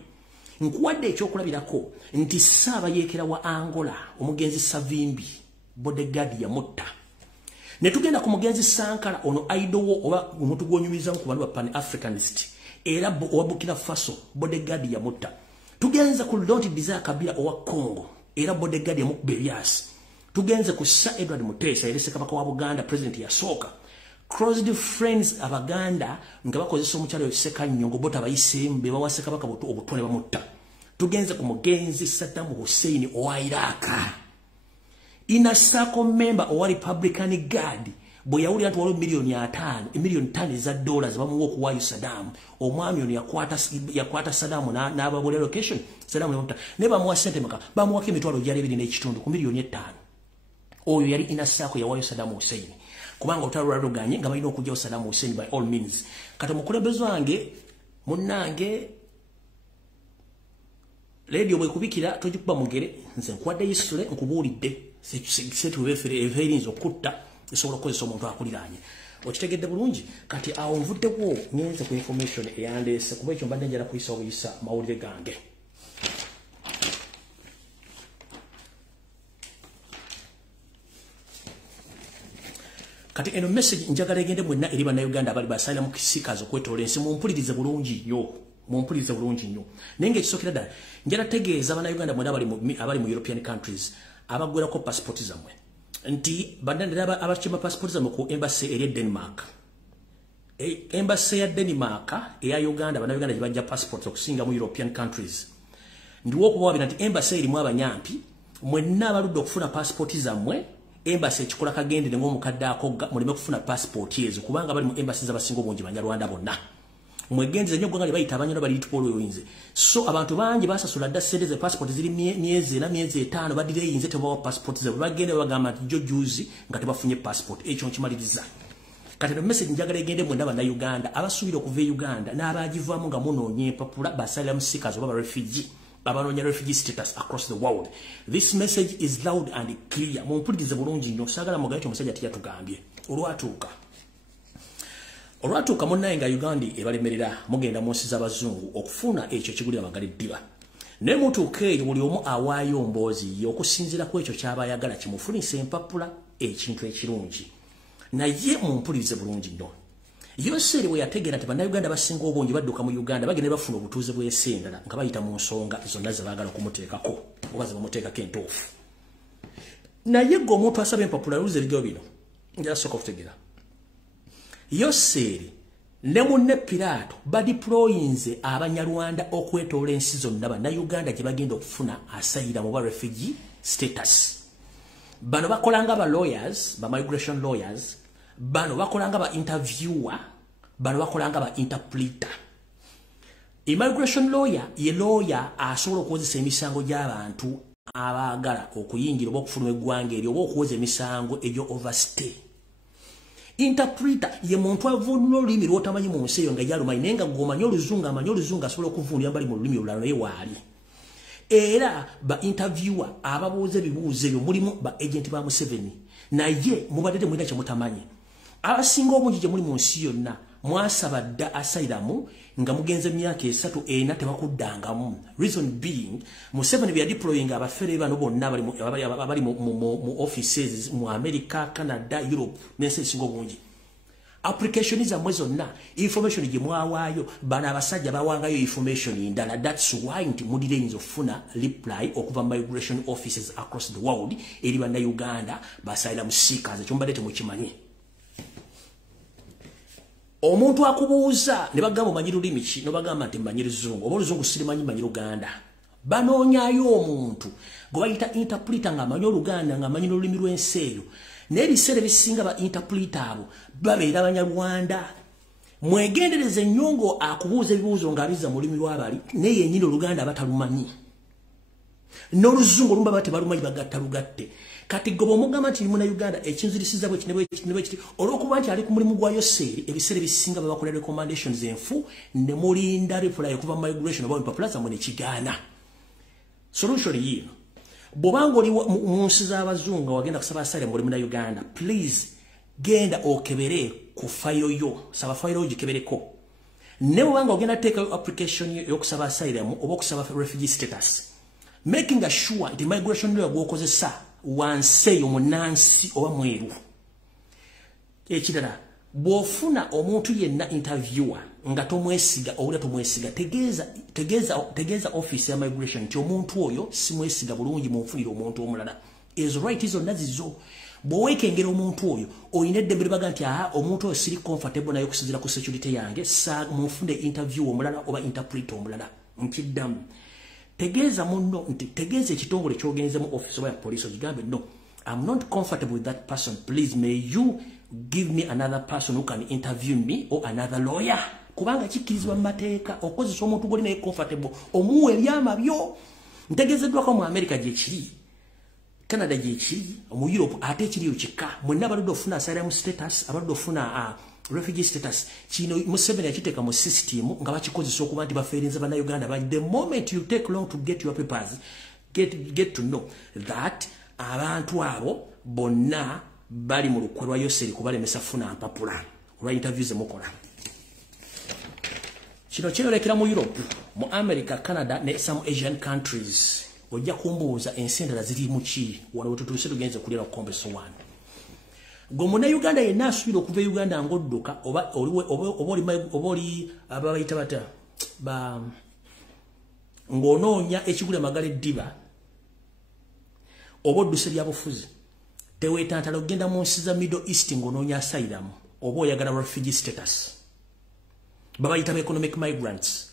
Nkuwadde ekyokulabirako nti Ssaabayeekera wa Angola omugenzi Savimbi bodyguard yamutta. Ne tugenda ku mugenzi Sankara ono idol oba omuntu gwonyumiza ku bantu ba Pan Africanist era owa Burkina Faso bodyguard yamutta. Tugenze ku Laurent Desire Kabila owa Congo era bodyguard yamukuba Elias. Tugenze ku Sir Edward Mutesa era Ssekabaka wa Buganda president yasooka. Closed friends abaganda nga bakozesa omukyalo Ssekannyo bota bayiseemu be bawa Ssekabaka obutone bamutta. Tugenze ku mugenzi Saddam Hussein owa Iraq Inner circle member owa Republican Guard bwe yawulira nti waliwo million 5 za dollars bamuwa okuwaayo Saddam omwami ono yakwata Saddam n'ababolera location Saddam ne bamuwa ssente meka bamuwako emitwalo gyali 2.5 ku million 5 oyo yali inner circle yawaayo Saddam Hussein kubanga olutalo lwaluganye nga balina okugyawo Saddam Hussein by all means kati omukulembeze wange munnange radio bwe kubikira tojikuba mugere nze nkwadde yisule nkubuulidde setuwefere everinzo okutta esobola okukozesa omuntu akuliraanye okitegedde bulungi kati awo nvuddewo nyenze ku information eyandeese kuba ekyo mbadde njala kuyisa obuyisa mawulire gange kati eno message njagala egende mwenna eri bannayuganda abali basaira mu kisikazi okwetoola ensi mumpulirize bulungi nnyo naye ng'ekisookera ddala njala tegeeza bannayuganda mwena abali mu European countries abaggwerako passport zammwe nti bandandira abakima passport zammwe ku embassy eri Denmark embassy ya Denmark eya Uganda bannayuganda gye bajja passport okusinga mu European countries ndiwo okubawaabira nti embassy erimu abanyampi mwenna abaludde okufuna passport zammwe embassy ekikola kagendere ng'omukadde akogga muleme kufuna passport ezo kubanga bali mu embassy z'abasinga obungi banyarwanda bonna mwegenze nnyo ggwanga lye bayita abanyolo bali litupolo oyinze so abantu bangi basasula dda ssente ze passport ziri myezi 5 badire eyinze tebawa passport ze bagende bagamba nti jo juzi nga tebafunye passport ekyo nkimaliriza kati no message njagala egende mwenda bannayuganda abasuubira okuva e Uganda n'abagivaamu nga munoonya empapula basalira mu seekers oba refugee abanoonya refugee status across the world. This message is loud and clear. Mumpulirize bulungi nnyo saagala mugayo omusajja teyatugambye olwatuuka munnaye nga Uganda ebalemerera mugenda mu nsi z'abazungu okufuna ekyo kigulira magala eddiba naye mutuuka eyo buli omu awaayo mboozi okusinziira ku ekyo ky'aba ayagala kimufunisa empapula ekintu ekirungi naye mumpulirize bulungi nnyo Yoseri bwe yategeera nti bannayuganda basinga obungi badduka mu Uganda bagenda bafuna obutuuze bw'esendala nga bayita mu nsonga zonna ze baagala okumuteekako oba ze bamuteekako entuufu naye gwe omuntu asaba empapula luze ebigero bino njala sooka okutegeera Yoseri ne munne Piraato badiployinze abanyarwanda okwetoola ensi zonna bannayuganda gye bagenda okufuna asayira mu ba refugee status bano bakolanga ba lawyers ba migration lawyers bano bakolanga ba interviewer bano bakolanga ba interpreter immigration lawyer ye lawyer asobola okuwozesa emisango gy'abantu abaagala okuyingira oba okufuna eggwanga eryo oba okuwoza emisango egyo overstay interpreter ye muntu avunula olulimi lw'otamanyi mu nsi eyo nga yalumanyi naye nga gwomanyi oluzungu amanyi oluzungu asobola okuvunulira mbali mu lulimi olulala naye waali era ba interviewer ababuuza ebibuuzo ebyo mulimu ba agent ba Museveni naye mubadde mulina kye mutamanyi abasinga obungi gye muli mu nsi yonna mwasaba dda asylum nga mugenze myaka 3-4 tebakuddangamu reason being Museveni bya deploying abafere bano bonna abali mu offices mu America, Canada, Europe n'ensi ezisinga obungi application zammwe zonna information gye mwawaayo bano abasajja bawangayo information endala that's why nti mudire yinza okufuna reply okuva migration offices across the world eri bannayuganda basayira seekers ekyo mbadde temukimanyi omuntu akubuuza ne bagamba omanyi lulimi ki no bagamba nti mmanyi luzungu oba oluzungu sirimanyi mmanyi Luganda banoonyayo omuntu gwe bayita interpreter ng'amanyi Oluganda ng'amanyi n'olulimi lw'ensi eyo naye ebiseera ebisinga ba interpreter abo babeera Banyarwanda mwegendereze nnyo ngo akubuuza ebibuuzo ng'abiza mu lulimi lw'abali naye yennyini Oluganda batalumanyi n'oluzungu olumu baba tebalumanyi bagatta lugatte kati gobo mugamba nti muna Uganda ekinzirisiza bwe kinebwe kiti olwokuba nti ali ku mulimu gwa Yoseri ebiseera bisinga babakola recommendations enfu ne mulinda reply okuva migration oba empapula zammwe ne kigaana solution yiino bw'obanga oli mu nsi z'abazungu wagenda kusaba asylum oli muna Uganda please genda okebere ku fayiro yo saba fayiro ogikebereko ne bw'obanga ogenda teeka application y'okusaba asylum oba okusaba refugee status making sure the migration lawyer gwokozesa wanseyo munansi oba mweru ekirala bw'ofuna omuntu yenna interviewer nga tomwesiga owulira tomwesiga tegeeza office ya migration nti omuntu oyo simwesiga bulungi munfunire omuntu omulala ezo right zonna zizo bw'oweekengera omuntu oyo oyina eddembe libaga nti omuntu oyo siri comfortable naye okusinziira ku security yange munfunde interview omulala oba interpreter omulala nkiddamu tegeeza munno nti tegeeza ekitongole ky'ogenze mu office oba ya police okigambe no I'm not comfortable with that person. Please, may you give me another person who can interview me or another lawyer. Kubanga chikirizwa mateeka okozesa omuntu goli naye comfortable omuwe ebyama byo. Ntegezeddwako mu America gye kiri, Canada gye kiri, mu Europe ate kiri ukika. Mwenna baludde ofuna asylum status, abaludde ofuna refugee status. Kino Museveni yakiteeka mu system nga bakikozesa okuba nti bafeerinze bannayuganda. But the moment you take long to get your papers, get to know that abantu abo bonna bali mu lukwe lwa Yoseri kubalemesa funa mpapula olwa interviews emukola. Kino kyeyolekera mu Europe, mu America, Canada ne some Asian countries. Ojja kumbuuza ensi endala ziri mu ki wano wetutuuse tugenze kulira kukombe sowani. Gwe munnayuganda yenna asuubira okuva Uganda ng'odduka oba oli ababayita bata ng'onoonya ekigula magala eddiba oba odduse byabufuzi, teweetantala okugenda mu nsi za Middle East ng'onoonya asylum oba oyagala refugee status. Babayita ba economic migrants.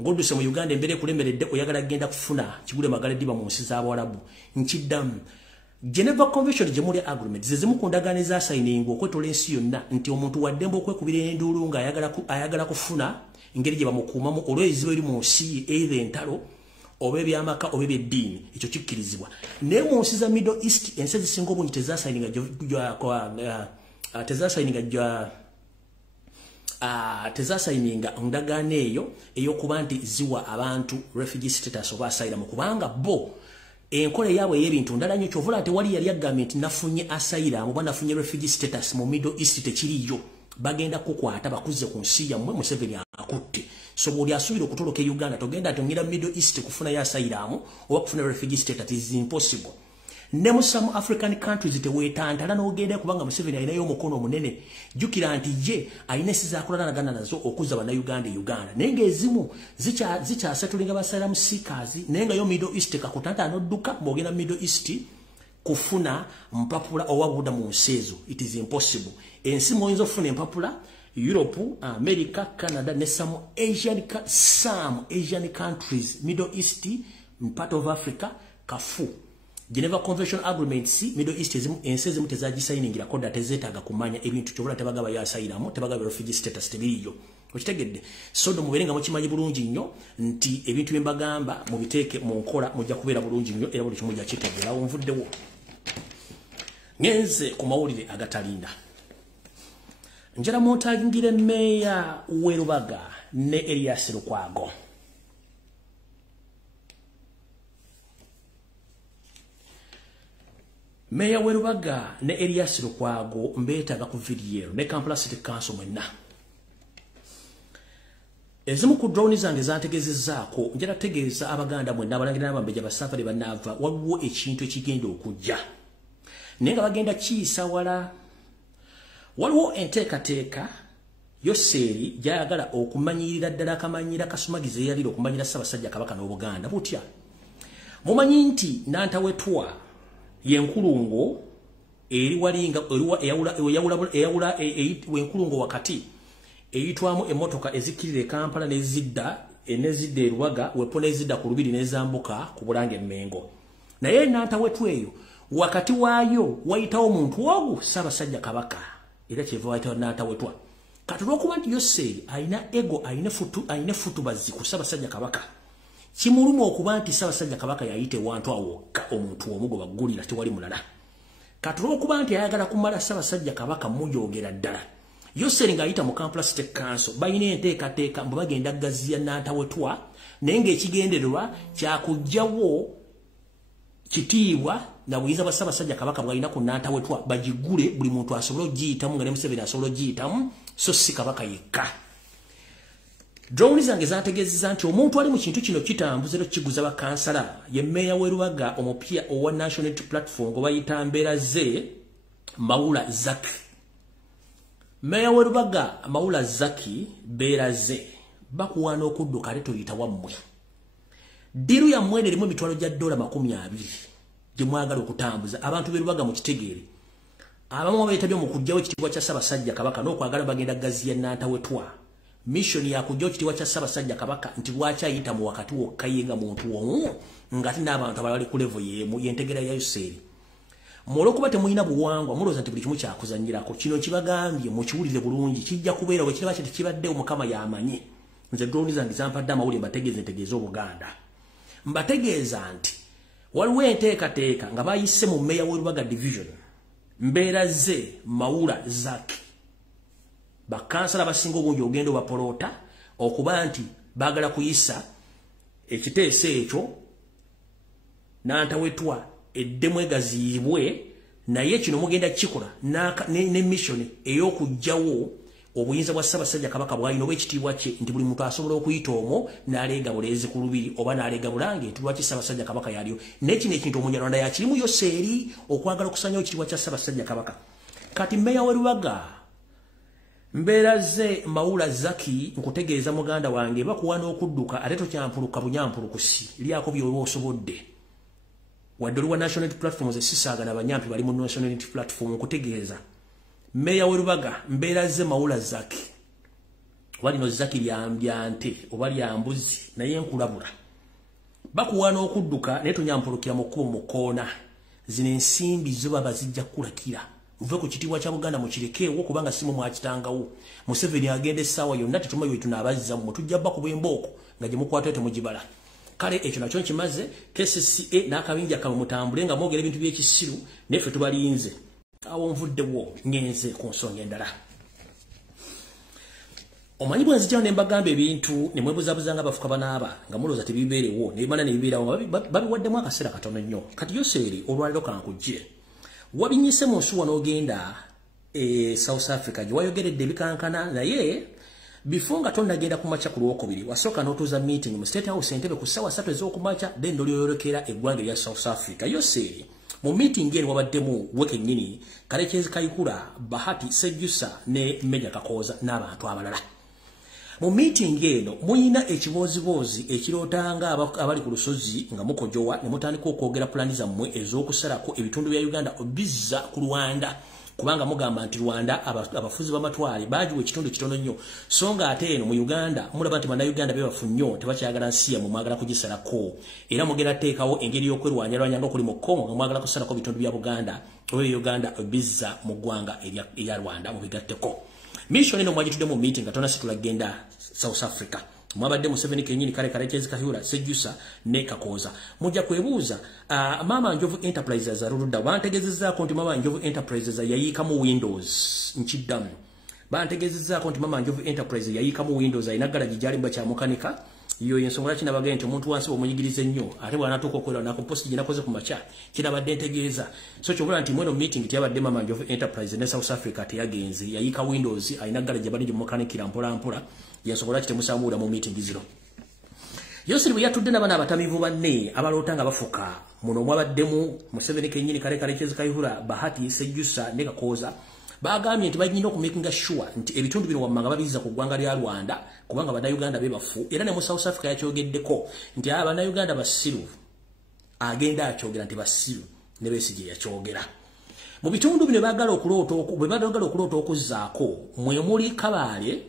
Ng'odduse mu Uganda embeera ekulemeredde oyagala kugenda kufuna kigule magala eddiba mu nsi z'Abawarabu. Nkiddamu, Geneva Convention gye muli agreement zizimu ku ndagaano ezaasayiningwa okwetola ensi yonna nti omuntu waddembe okwekubira enduulu nga ayagala kufuna engeri gye bamukuumamu olw'ebizibu ebiri mu nsi either entalo oba ebyamaka oba ebyeddiini, ekyo kikkirizibwa. Naye mu nsi za Middle East ensi ezisinga obungi tezasayininga ndagaano eyo ey'okuba nti ziwa abantu refugee status oba asylum, kubanga bo enkola yaabwe y'ebintu ndala nnyo kyovula tewali yali agambye nti nafunye asylum oba nafunye refugee status mu Middle East tekiriyo. Bagenda kukwata bakuze ku nsi yammwe Museveni akutte. So bw'oli asuubira okutoloka e Uganda togenda atongera Middle East kufuna ya asylum oba kufuna refugee status is impossible. Ne mu some African countries teweetantala n'ogenda kubanga Museveni alinayo omukono omunene. Jjukira nti ye alina ensi z'akolanagana nazo okuzza bannayuganda e Uganda. Naye ng'ezimu zikyasetulinga basalamu seekers, naye nga yo Middle East kakutanta n'odduka bw'ogenda Middle East kufuna mpapula owabuda mu nsi ezo. It is impossible. Ensi mw'oyinza okufuna empapula Europe, America, Canada ne some Asian countries, Middle East, part of Africa, kafu. Geneva Convention Agreements, Middle East ensi ezimu tezagisayiningira koda tezeetaaga kumanya ebintu kyobula tebagaba ya asylum, tebagaba refugee status tebiriyo. Okitegedde. So mubere nga mukimanyi bulungi nnyo nti ebintu bye mbagamba mubiteeke mu nkola mujja kubeera bulungi nnyo era buli kimu mujja kitegeera. Nvuddewo. Ngenze ku mawulire agatalinda. Njala mwotangire Meya w'e Lubaga ne Erias Lukwago. Meya w'e Lubaga ne Erias Lukwago mbeetaaga ku video ne Kampala City Council mwenna. Ezimu ku drone zange zantegezezzaako njala tegeeza Abaganda mwenna abalangira n'abambejja basafari bannaava waliwo ekintu ekigenda okujja. Naye nga bagenda kiyisa wala. Waliwo enteekateeka Yoseri gy'ayagala okumanyirira ddala akamanyira Kasumagizi eyalira okumanyira Ssaabasajja Kabaka n'Obuganda. Butya mumanyi nti Nantawetwa yenkulungo eri walinga eyawula wenkulungo wakati eyitwamu emmotoka ezikirira Kampala nezidda enezidda e Lubaga wepo nezidda ku Lubiri nezambuka ku Bulange e Mengo. Naye Nantawetwa eyo wakati waayo wayitawo omuntu ogu Ssaabasajja Kabaka era kyeva wayitawo Nantawetwa. Kati olw'okuba nti Yoseri ayina ego ayina futubazi ku Ssaabasajja Kabaka kimuluma okuba nti Ssaabasajja Kabaka yayite wantu awokka omuntu omu gwe baggulira tewali mulala. Kati olw'okuba nti ayagala kumala Ssaabasajja Kabaka mujoogera ddala Yoseri ng'ayita mu Kampala City Council balina enteekateeka mbu bagenda gaziya Nantawetwa naye ng'ekigendererwa kyakuggyawo kitiibwa na buyinza bwa Ssaabasajja Kabaka bwalina ku Nantawetwa bagigule buli muntu asobole ogiyitamu nga ne Museveni asobole ogiyitamu so si Kabaka yekka. Drone zange zategeezezza nti omuntu ali mu kintu kino kitambuza era kiguza bakansala ye Meya w'e Lubaga omupya owa National Unity Platform gwe bayita Mbeera ze Mawula Zaki. Meya w'e Lubaga Mawula Zaki Mbeera ze bakuwaana okudduka ate toyita wammwe. Diru ya mwene erimu emitwalo gya $20 gye mwagala okutambuza abantu b'e Lubaga mu kitegeere. Abamu beetabye mu kuggyawo ekitiibwa kya Ssaabasajja Kabaka n'okwagala bagenda gaziya Nantawetwa. Mission ya kujja ekitiibwa kya Ssaabasajja Kabaka nti lwaki ayita mu wakati wokka ye nga muntu omu ng'ate n'abantu abalala bali ku level y'emu y'entegera ya Yoseri. Molokuba temulina buwangwa muloza nti buli kimu kyakuzanyirako kino kibagambye mukiwulire bulungi kijja kubeera bwe kiraba kiti kibadde Mukama yamanyi nze drone zange zampadde amawulire mbategeeze Obuganda mbategeeza nti waliwo enteekateeka nga bayise mu Meya w'Erubaga division mbeera ze Mawula Zaki bakansala basinga obungi ogenda obapolota okuba nti baagala kuyisa ekiteeso ekyo n'antawetwa eddemu egaziibwe naye kino mugenda kikola ne mission ey'okugjawo obuyinza bwa Ssaabasajja Kabaka bwalina obw'ekitiibwa kye nti buli muntu asobola okuyita omwo n'aleega buleezi ku lubiri oba n'aleega bulange nti lwaki Ssaabasajja Kabaka yaliyo n'ekino ekintu Omunyarwanda yakirimu yo seeri okwagala okusanyawo ekitiibwa kya Ssaabasajja Kabaka kati Meya w'Erubaga mbeera ze Mawula Zaki nkutegeeza muganda wange bakuwa n'okudduka ate tokyampuluka bunyampulukusi lyako by'oba osobodde wadde oliwa national platforms esisaagana banyampi bali mu national platform nkutegeeza Meya w'Erubaga mbeera ze Mawula Zaki walino Zaki lyambyante oba lyambuzi naye nkulabula bakuwa n'okudduka naye tonyampulukira mu kkubo mu koona zino ensimbi zo baba zijja kulakira muve ku kitiibwa kya Buganda mukirekeewo kubanga simu mwakitangawo Museveni agenda essaawa yonna tetumanyi bwe tunaabazza mu tujja bakuba embooko nga gye mukwata temugibala kale ekyo nakyo kimaze KCCA n'akabinja kamwe mutambule nga mwogera ebintu by'ekisiru neffe tubalinze awo nvuddewo ngenze ku nsonga endala omanyi bwe nzijjawo ne mbagamba ebintu ne mwebuzabuza nga bafuka banaaba nga mulooza tebibeerewo nebimala ne bibeerawo babiwaddemu akaseera katono nnyo kati yoseeri olwaliro kankujje wabinyise mu nsuwa n'ogenda South Africa gye wayogeredde ebikankana naye before nga tonnagenda kumakya ku Lwokubiri wasooka n'otuuza meeting mu State House Entebbe ku ssaawa 3 ez'okumakya then n'olyoyolekera eggwanga lya South Africa yoseeri mu meeting eno wabaddemu wekennyini Kalekyezi Kayihura Bahati Sejjusa ne Meja Kakooza n'abantu abalala mu meeting eno muyina ekiboozibozi ekirootanga abali ku lusozi nga mukojowa ne mutandika okwogera pulani zammwe ez'okusalako ebitundu bya Uganda obizza ku Rwanda kubanga mugamba nti Rwanda abafuzi b'amatwale bajiwa ekitundu kitono nnyo so nga ate eno mu Uganda mulaba nti bannayuganda bebafu nnyo tebakyagala nsiya mu mwagala kugisalako era mugenda teekawo engeri y'okwerwanyalwanya nga okuli mu Congo nga mwagala kusalako ebitundu bya Buganda oba Uganda obizza mu ggwanga erya Rwanda mubigatteko mission eno mwagitudde mu meeting nga tona situla genda South Africa mwabadde Museveni kenyini Kalekyezi Kayihura Sejjusa ne Kakooza mujja kwebuuza Mama Njovu Enterprises aruludda bantegezezaako nti Mama Njovu Enterprises yayiikamu Windows nkiddamu bantegezezaako nti Mama Njovu Enterprises yayiikamu Windows ayina galaji gyali mba kyamukanika iyo ensonga laki nabagambye nti omuntu wansi bw'omuyigiriza ennyo ate bw'anatuuka okwera nako posti gye nakoze ku makya kirabadde ntegeeza so kyobula nti mweno meeting teyabadde Mama Njovu Enterprises ne South Africa teyagenze yayiika Windows ayina galaji bali gye mukanikira mpola mpola yensonga laki temusamuula mu meeting zino Yosiri bwe yatudde n'abaana abatamivu banne abaloota nga bafuka muno mwabaddemu Museveni kennyini Kalekyezi Kayihura Bahati Sejjusa ne Kakooza bagambye nti balina okumakinga sure nti ebitundu bino wammanga babizza ku ggwanga lya Rwanda kubanga bannayuganda bebafu era ne mu South Africa yakyogeddeko nti bannayuganda basiru agenda akyogera nti basiru ne Besigye yakyogera mu bitundu bino bagala okulota okuzzaako mwe muli Kabale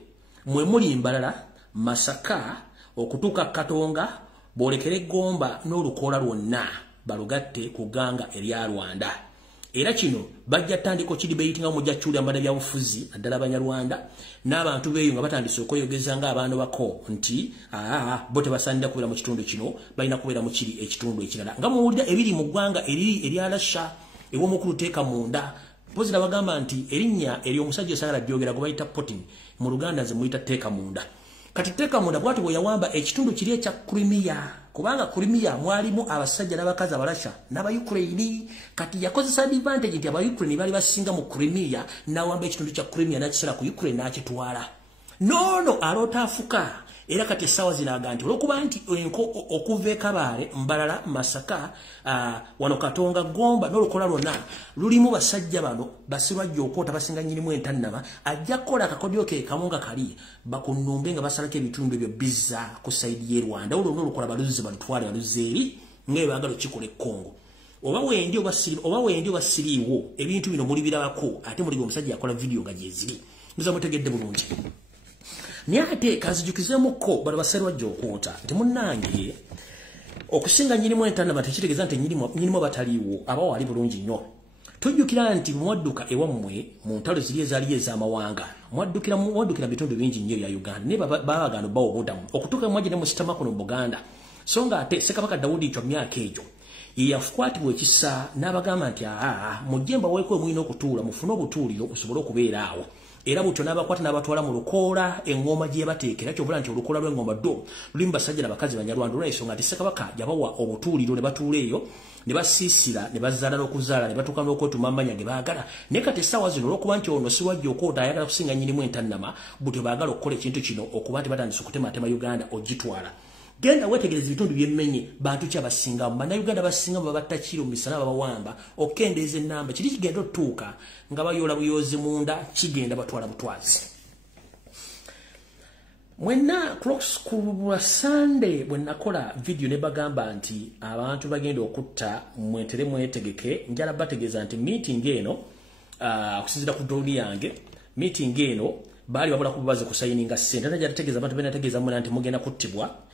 mwe muli Mbalala Masaka okutuuka Katonga boolekere Gomba n'Olukoola lwonna balugatte ku ggwanga erya Rwanda era kino bajja tandiko kidibate nga mujja chuli amanda bya bufuzi addala Abanyarwanda n'abantu beeyo nga batandise okweyogeza nga abaana bako nti bote basandira kubera mu kitundu kino balina kubera mu kiri ekitundu ekirala nga muwulira ebiri mu ggwanga eryalasha ew'omukulu teeka munda pozi nabagamba nti erinnya ery'omusajja esagala gyogera gwe bayita Putin mu Luganda ze muyita teeka munda kati teeka munda bwati bwe yawamba ekitundu kiri ekya Crimea kubanga Crimea mwalimu abasajja n'abakazi abalasha n'aba Ukraine kati yakozesa advantage nti aba Ukraine bali basinga mu Crimea n'awamba ekitundu kya Crimea n'akisala ku Ukraine n'akitwala nono alota afuka era kati essaawa zinaga nti olwokuba nti okuva Kabale Mbalala Masaka wano Katonga Gomba n'Olukoola lwonna lulimu basajja bano basirwajja okwota basinga nnyinimu entannama ajja kukola akakodyo ke kamunga kali bakunnumbe nga basalako ebitundu ebyo bizza ku sayidi y'e Rwanda olwo n'Olukoola baluzze balutwale baluzze eri nga baagala okikola e Congo oba wendi oba siriiwo ebintu bino muli birabako ate muli omusajja yakola video nga gyeziri muza mutegedde bulungi Nyate kazijukizemuko bali baserwajja okwota nti munnange okusinga nyirimu entannama tekitegeeza nti nyirimu bataliiwo abawo ali bulungi nnyo Tujjukira nti mwadduka ewammwe mu ntalo ziri ezaaliyo ez'amawanga mwaddukira bitundu bingi nnyo bya Uganda ne babagano bawo obudamu okutuuka mwaje ne musitama kuno mu Buganda so nga ate Ssekabaka Daudi kyo myaka egyo yafukwatibwa ekisa n'abagamba nti mujjemba weekwe mwina okutuula mufune obutuuliro musobole okubeera awo era butyo n'abakwata n'abatwala mu lukoola engoma gye bateekera kyobula nti olukoola lw'engoma ddo lulimu basajja n'abakazi Banyarwanda olw'ensonga nti Ssekabaka yabawa obutuuliro ne batuula eyo ne basiisira ne bazaala n'okuzaala ne batuuka n'okwetuma amanya ge baagala naye kati essaawa zino olw'okuba nti ono si wajja okwota ayagala kusinga nnyinimu entannama butyo baagala okukola ekintu kino okuba nti batandise okutematema Uganda ogitwala genda wetegereza ebitundu by'emmenye bantu ki abasingamu bannayuganda basingamu babatta kiro mu misana babawamba okendeeza ennamba kiri kigenda otuuka nga bayoola buyoozi munda kigenda batwala butwazi mwenna ku Sunday bwe nakola video ne bagamba nti abantu bagenda okutta mwetere mwetegeke njala bategeeza nti meeting eno okusinzira ku doli yange meeting eno baali babula kubaze kusayininga ssente najja tegeeza abantu bena tegeeza mwana nti mugenda kuttibwa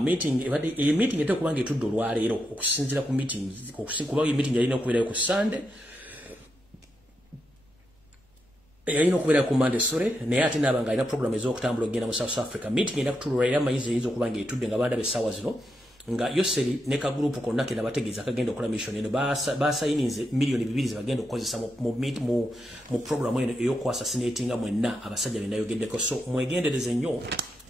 meeting ete kubanga etudde olwaleero okusinzira ku meeting kuba meeting yalina okubeerayo ku Sunday yalina okubeerayo ku Monday naye ate naaba nga alina program ez'okutambula okugenda mu South Africa meeting erina kutulula era amayizi eyinza okuba nga etudde nga bandaba essaawa zino nga Yoseri ne kagrupu konna kenda bategeeza kagenda okukola mission eno basayininze million 2 ze bagenda okukozesa mu program eno ey'okwasasinatinga mwenna abasajja be nayogeddeko so mwegendereze nnyo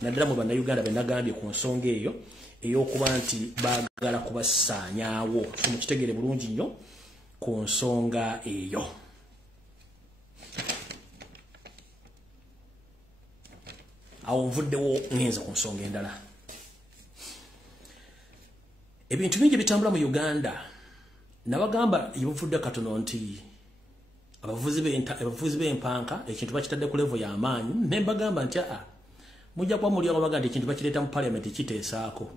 naddala mu bannayuganda be nagambye ku nsonga eyo ey'okuba nti baagala kubasaanyaawo so mukitegere bulungi nnyo ku nsonga eyo awo nvuddewo ngenza ku nsonga endala ebintu bingi bitambula mu Uganda nabagamba yebuvudde katono nti abavuzi b'empanka ekintu bakitadde ku level y'amaanyi ne mbagamba nti mujja kuba muli abaga nti ekintu bakireeta mu parliament kiteesaako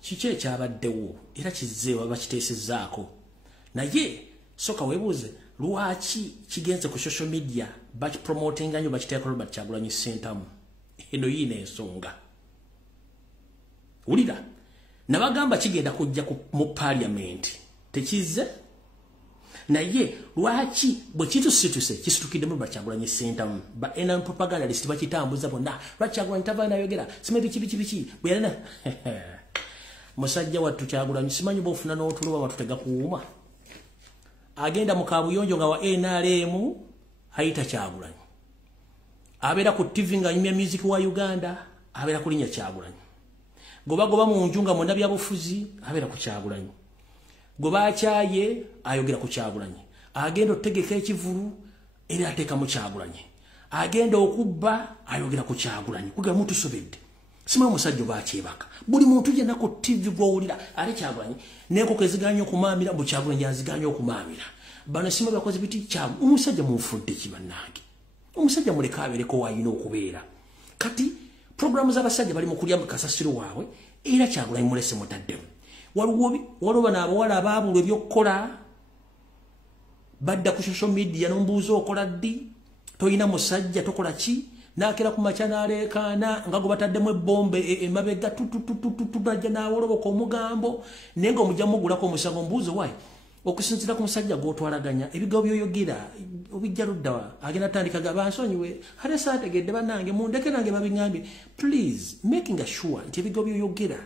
kiki ekyabaddewo era kizzeewa bakiteesezzaako naye soka weebuuze lwaki kigenze ku social media bakipromotinga nnyo bakiteeka Robert Kyagulanyi Ssentamu eno yiina ensonga wulira nabagamba kigenda kujja mu parliament tekizze naye lwaki bwe kitusituse kisitukidde mu Kyagulanyi Ssentamu ba ena propagandalist bakitambuza bonna Kyagulanyi tava nayogera simanyi biki bwe yalina musajja wattu Kyagulanyi simanyi bofuna n'otuloba batutega kuwuma agenda mu kabuyonjo nga wa NRM hayita Kyagulanyi abeera ku TV nga nyumya music wa Uganda abeera kulinya Kyagulanyi goba mu njunga mwenda byabufuzi abeera ku Kyagulanyi goba akyaye ayogera ku Kyagulanyi agenda otegeka ekivulu era ateeka mu Kyagulanyi agenda okubba ayogera ku Kyagulanyi kuga muntu sobedde sima musajja bakyebaka buli muntu yenna ku TV gwowulira ali Kyagulanyi neko keziganya okumaamira mu Kyagulanyi aziganya okumaamira bano sima bakoze biti kya umusajja mufudde kibannange umusajja muleka abereko wayina okubeera kati programu z'abasajja bali mu kulya mu kasasiro waabwe era Kyagulanyi mulese mutaddemu waliwo bano abawala abaabulwa ebyokukola badda ku social media n'ombuuza okola ddi toyina musajja tokola ki nakera ku makya n'aleekaana nga gwe bataddemu ebbombe emabega najja n'awoloboka omugambo naye nga omujja mugulako omusango ombuuzo waayi okusinzira ku musajja gw'otwalaganya ebigambo by'oyogera obijja ludda agenda atandikaga bansonyiwe ate saategedde bannange mundeke nange babiŋambye please making sure nti ebigambo by'oyogera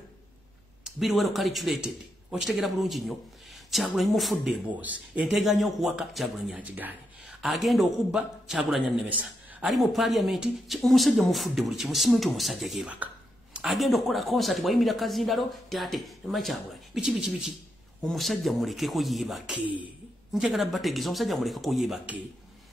biri well calculated okitegera bulungi nnyo Kyagulanyi mufudde emboozi enteganya okuwaka Kyagulanyi agiganye agenda okubba Kyagulanyi annemesa ali mu parliament omusajja mufudde buli kimu simanyi omusajja yeebaka agenda okukola concert bwayimira kazindalo ate Kyagulanyi biki omusajja mulekeko yeebake njagala bategeeza omusajja mulekeko yeebake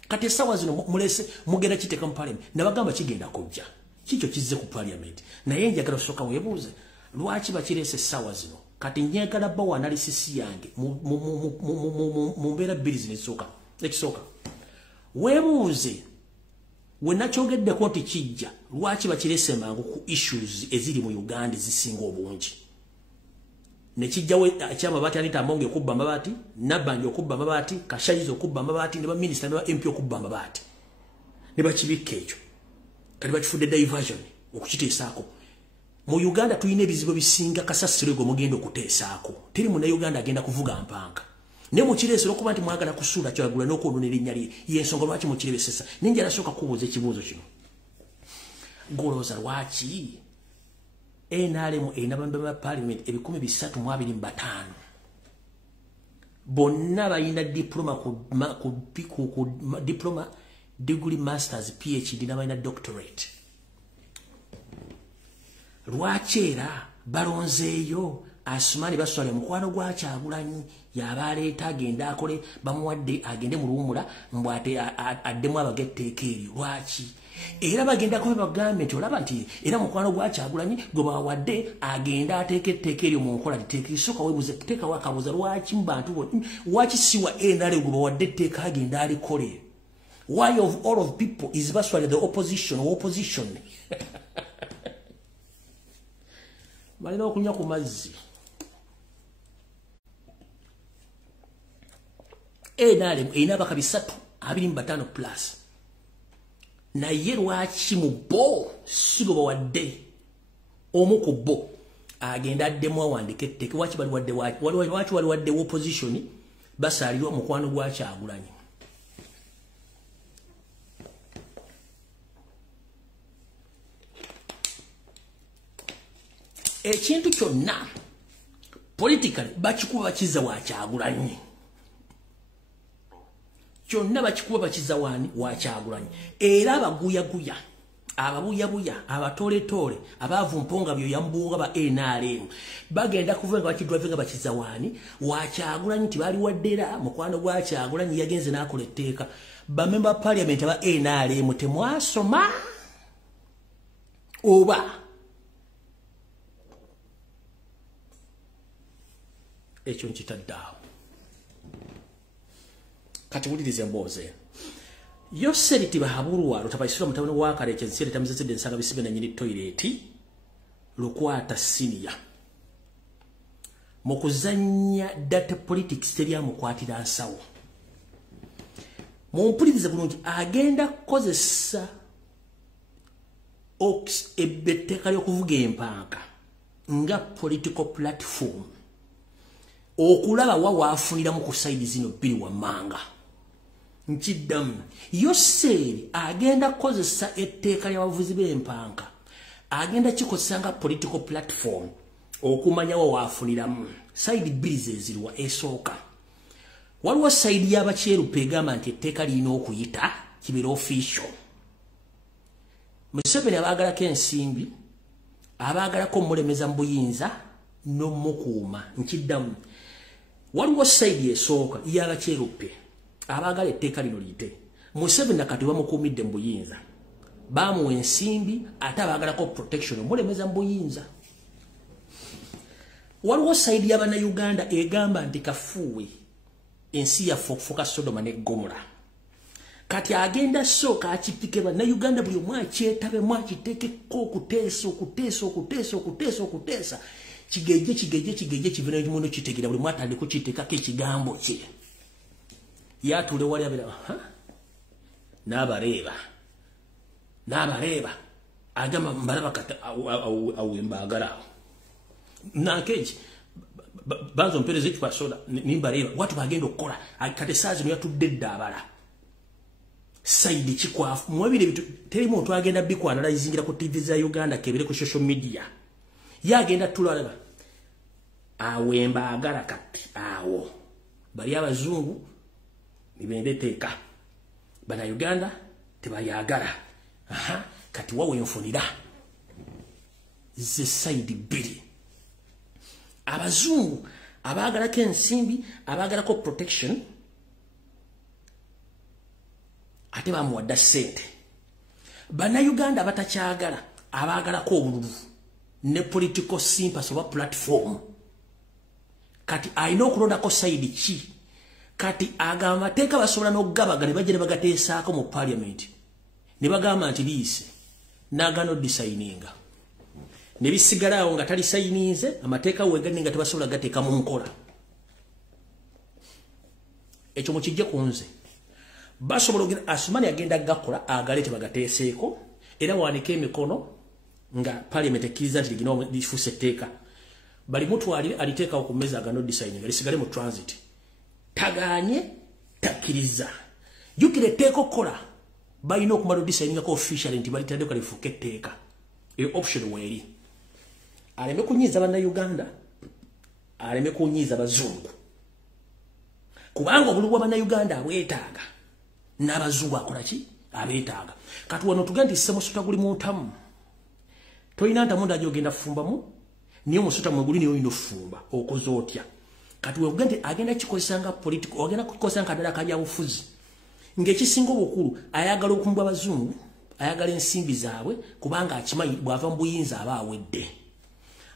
kati essaawa zino mulese mugenda kiteeka mu parliament nabagamba kigenda kujja kikyo kizze ku parliament naye njagala osooka weebuuze lwaki bakireese essaawa zino kati njagala bawa analysis yange mu mbeera bbiri zino ekisooka weebuuze we nakyogeddeko nti kijja lwaki bakireese mangu ku issues eziri mu Uganda ezisinga obungi nekijjawo ekyamabaati Anita Amonge okubba amabaati Nabbanja okubba amabaati Kashayizo okubba amabaati ne baminisita ne ba MP okubba amabaati ne bakibikka ekyo kati bakifudde diversion okukiteesaako mu Uganda tuyina ebizibu bisinga kasasiro gwe mugenda okuteesaako teri munna Uganda agenda kuvuga mpanka ne mukireesera okuba nti mwagala kusuula Kyagula n'okwononera erinnya lye y'ensonga lwaki mukirebesesa ninja nasooka kubuuza ekibuuzo kino golooza lwaki NRM erina bambe ba parliament 325 bonna balina diploma ku diploma degree masters PhD n'abalina doctorate lwaki era balonzeeyo Asumani baswale mukwano gwa Kyagulanyi yabaleeta agenda akole bamuwadde agende mu luwumula mbwate addemu abagetteeka eryo lwaki era bagenda kuba bagambe nti olaba nti era mukwano gwa Kyagulanyi gwe bawadde agenda ateeka etteeka eryo mu nkola liteeka isooka weebuze teeka wakabuuza lwaki mu bantu lwaki siwa NRM gwe bawadde etteeka agenda alikole why of all of people is baswale the opposition balina okunywa ku mazzi NRM erina abaka 325 plus naye lwaki mu bo si gwe bawadde omu ku bo agenda addemu awandika etteeka lwaki waliwadde opposition basaalirwa mukwano gwa Kyagulanyi ekintu kyonna politically bakikuba bakiza wa Kyagulanyi kyonna bakikuba bakiza wani wa Kyagulanyi era abaguyaguya ababuyabuya abatoletoole abavumponga byo yambuga ba NRM bagenda kuvenga bakidrivinga bakiza wani wa Kyagulanyi tibali waddera mukwano gwa Kyagulanyi yagenze nakola etteeka ba member parliament aba NRM temwasoma oba ekyo nkitaddawo kati wulirize embooze yo seriti bahabulwa lutabaisira mutabani wa kale kyensire tamuzezede nsanga bisibe na nyini toilet lukwata senior mukuzanya data politics teria mukwatira nsawo mumpulirize bulungi agenda kozesa ox ebeteka lyokuvuga empanka nga political platform okulaba wawafunira mu kusaidi zino bili wa manga nchiddamu yoseri agenda kozesa etteeka lyabavuzi b'empanka agenda kikozesa nga political platform okumanya wawafuniramu saidi bili zezirwa esooka waliwo saidi y'abakyerupe egamba nti etteeka lirina okuyita kibeera official Museveni abaagalako ensimbi abaagalako mulemeza mu buyinza n'omukuuma nkiddamu waliwo saidi esooka y'abakyerupe abagala etteeka lino liyite Museveni nakati bamukuumidde mu buyinza bamuwa ensimbi ate abaagalako protection mulemeza mu buyinza waliwo saidi y'Abannayuganda egamba nti kafuuwe ensi yaffe okufuuka Sodoma ne Gomora kati agenda sooka akipike Bannayuganda buli omu akyetabe akiteekeko okuteesa kigeje kivene muno kitegira buli mwatande ku kitekako ekigambo kye yatule wali abira n'abareeba agamba mbalaba kata awembagala nakeji banzo mpereze kwa soda nimbareeba watu bagenda okukola kate saazi no yatudde ddabala saidi kikwafu mwabire bitu teri muntu agenda bikwanalizingira ku TV za Uganda kebere ku social media yagenda tulala awemba agala kati awo bali abazungu nibendeteeka bana Uganda tebayagala kati wawe enfunira ze side bili abazungu abagala kensimbi abagala ko protection ate bamuwadda sente bana Uganda batakyagala abagala ko obululu ne political sympathy oba platform kati ayina okulonda ko side ki kati agamba teeka basobola n'okugabagana ne bajja ne bagateesaako mu parliament ne bagamba nti liise n'agaana oddisayininga ne bisigalawo nga tali sayininze amateeka weegane nga tebasobola gateeka mu nkola ekyo mukijje ku nze basobola ogenda Asumani agenda gakola agaleete bagateeseeko era waanike emikono nga parliament ekkiriza nti ligina lifuuse etteeka bali mutwalire aliteeka ku mmeeza agaana oddisayininga lisigale mu transit tagaanye takkiriza jukire teeko kola balina okumala odisayiningako officially nti balitadde kalifuuka etteeka eyo option weeri aleme kunyiiza bannayuganda aleme kunyiiza bazungu kubanga obululu bwa bannayuganda abwetaaga n'abazungu akola ki abeetaaga kati wano tuga nti semusota guli muntamu toyina ntamu ndajo ogenda fumbamu niyo musota mweguli niyo oyina ofumba okoze otya kati wevuga nti agenda kikozesanga political agenda kukozesanga kadala kalya bufuzi ng'ekisinga obukulu ayagala okumbwa abazungu ayagala ensimbi zaabwe kubanga akimanyi bwava mu buyinza aba awedde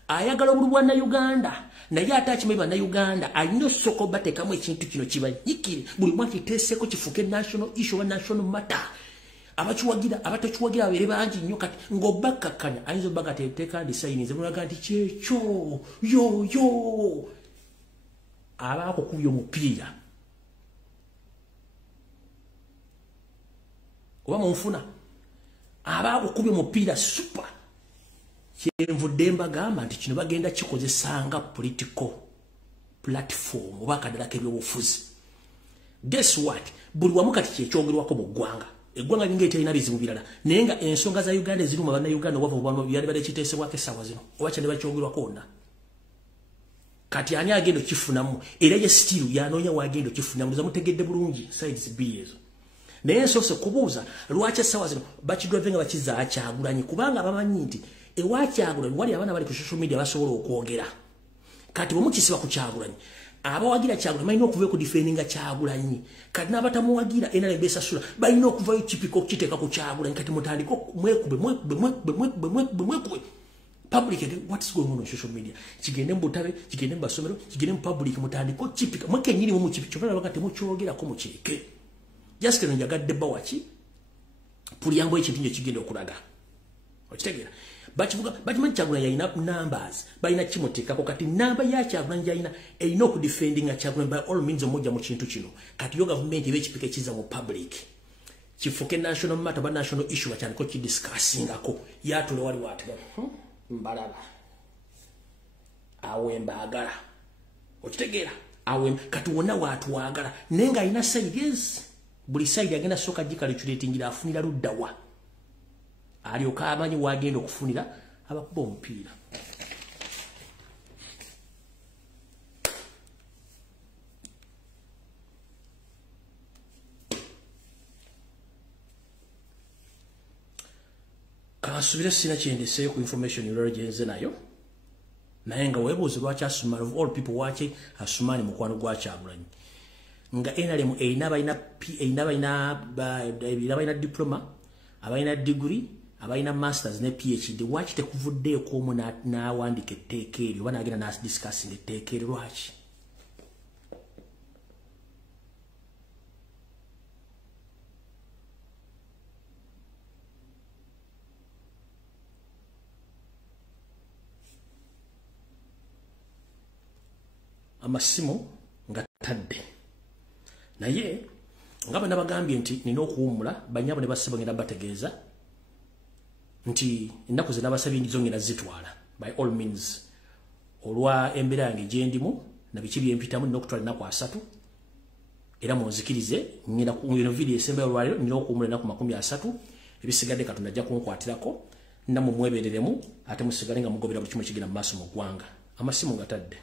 ayagala obululu bwa Uganda naye ate akimanyi bannayuganda alina osooka bateekamu ekintu kino kibanyikire buli mwaka kiteeseko kifuuke national issue oba national matter abakiwagira abatakiwagira abeere bangi nnyo kati ng'obbakkakkanya ayinza obba nga teeka ndisayinize mulaga nti kyekyo yoyo aba akukubya omupiira oba munfuna aba akukubya omupiira super kyenvudde mbagamba nti kino bagenda kikozesanga political platform oba akadala k'ebyobufuzi guess what buli wamu kati kyekyogerwako mu ggwanga eggwanga linga eterina bizibu birala naye nga ensonga za Uganda eziruma bannayuganda obava byali badde kiteesebwako essaawa zino oba kyane bakyogerwako wonna kati ani agenda okifunamu era ye stiru yanoonya wagenda okifunamu zamutegedde bulungi sides bbiri ezo naye nsoose kubuuza lwaki essaawa zino bakidwave nga bakizaa Kyagulanyi kubanga bamanyi nti ewa Kyagulanyi wali abaana bali ku social media basobola okwogera kati bwemukisiba ku Kyagulanyi abawagira Kyagulanyi balina okuvayo ku defendinga Kyagulanyi kati n'abatamuwagira enala besasula balina okuvayo kipiko kiteeka ku Kyagulanyi kati mutandiko mwekube public what's going on social media kigende mbutabe kigende mbasomero kigende public mutandiko kipika mwekenyiri mu kipiko kyobala wakati mukyogera ko mukireke just kino njagadde bawachi pulyango ekintu nje kigende okulaga okitegera bakivuga bakimanyi Kyagulanyi yalina numbers balina kimuteekako kati namba ya Kyagulanyi yalina erina okudefendinga Kyagulanyi by all means omujja mu kintu kino kati yo government ebe ekipika ekiza mu public kifuke national matter ba national issue bakyandiko kidiscussingako yatule wali wati mbalala awe mbagala okitegeera awe kati wonna watu wagala nenga alina sides buli side agenda soka gikaliculetingira afunira luddawa alyoka amanyi wagenda okufunira abakuba omupiira kansubira sina kyendeseeyo ku information yolero gyenze nayo naye nga weebuuze lwaki Asumani of all people waki Asumani mukwano gwa Kyagulanyi nga NRM erina balina diploma abalina degree abalina masters ne PhD waki tekuvuddeeko omu n'awandika etteeka eryo oba n'agenda n'adiscussinga etteeka eryo lwaki amasimu nga tadde naye nga bana bagambye nti nina okuwumula banyabo ne basaba ngenda bategeeza nti ennaku zina basabye ndizo ngenda zitwala by all means olwa embeera yange gyendimu na biki byempitamu nina okutwala ennaku 3 era munzikirize ngenda ku video esembayo olwaliro nina okuwumula ennaku 30 ebisigadde Katonda ajja kunkwatirako namwe mwebereremu ate musigale nga mugobera buli kimu kigenda mu maaso mu ggwanga amasimu nga tadde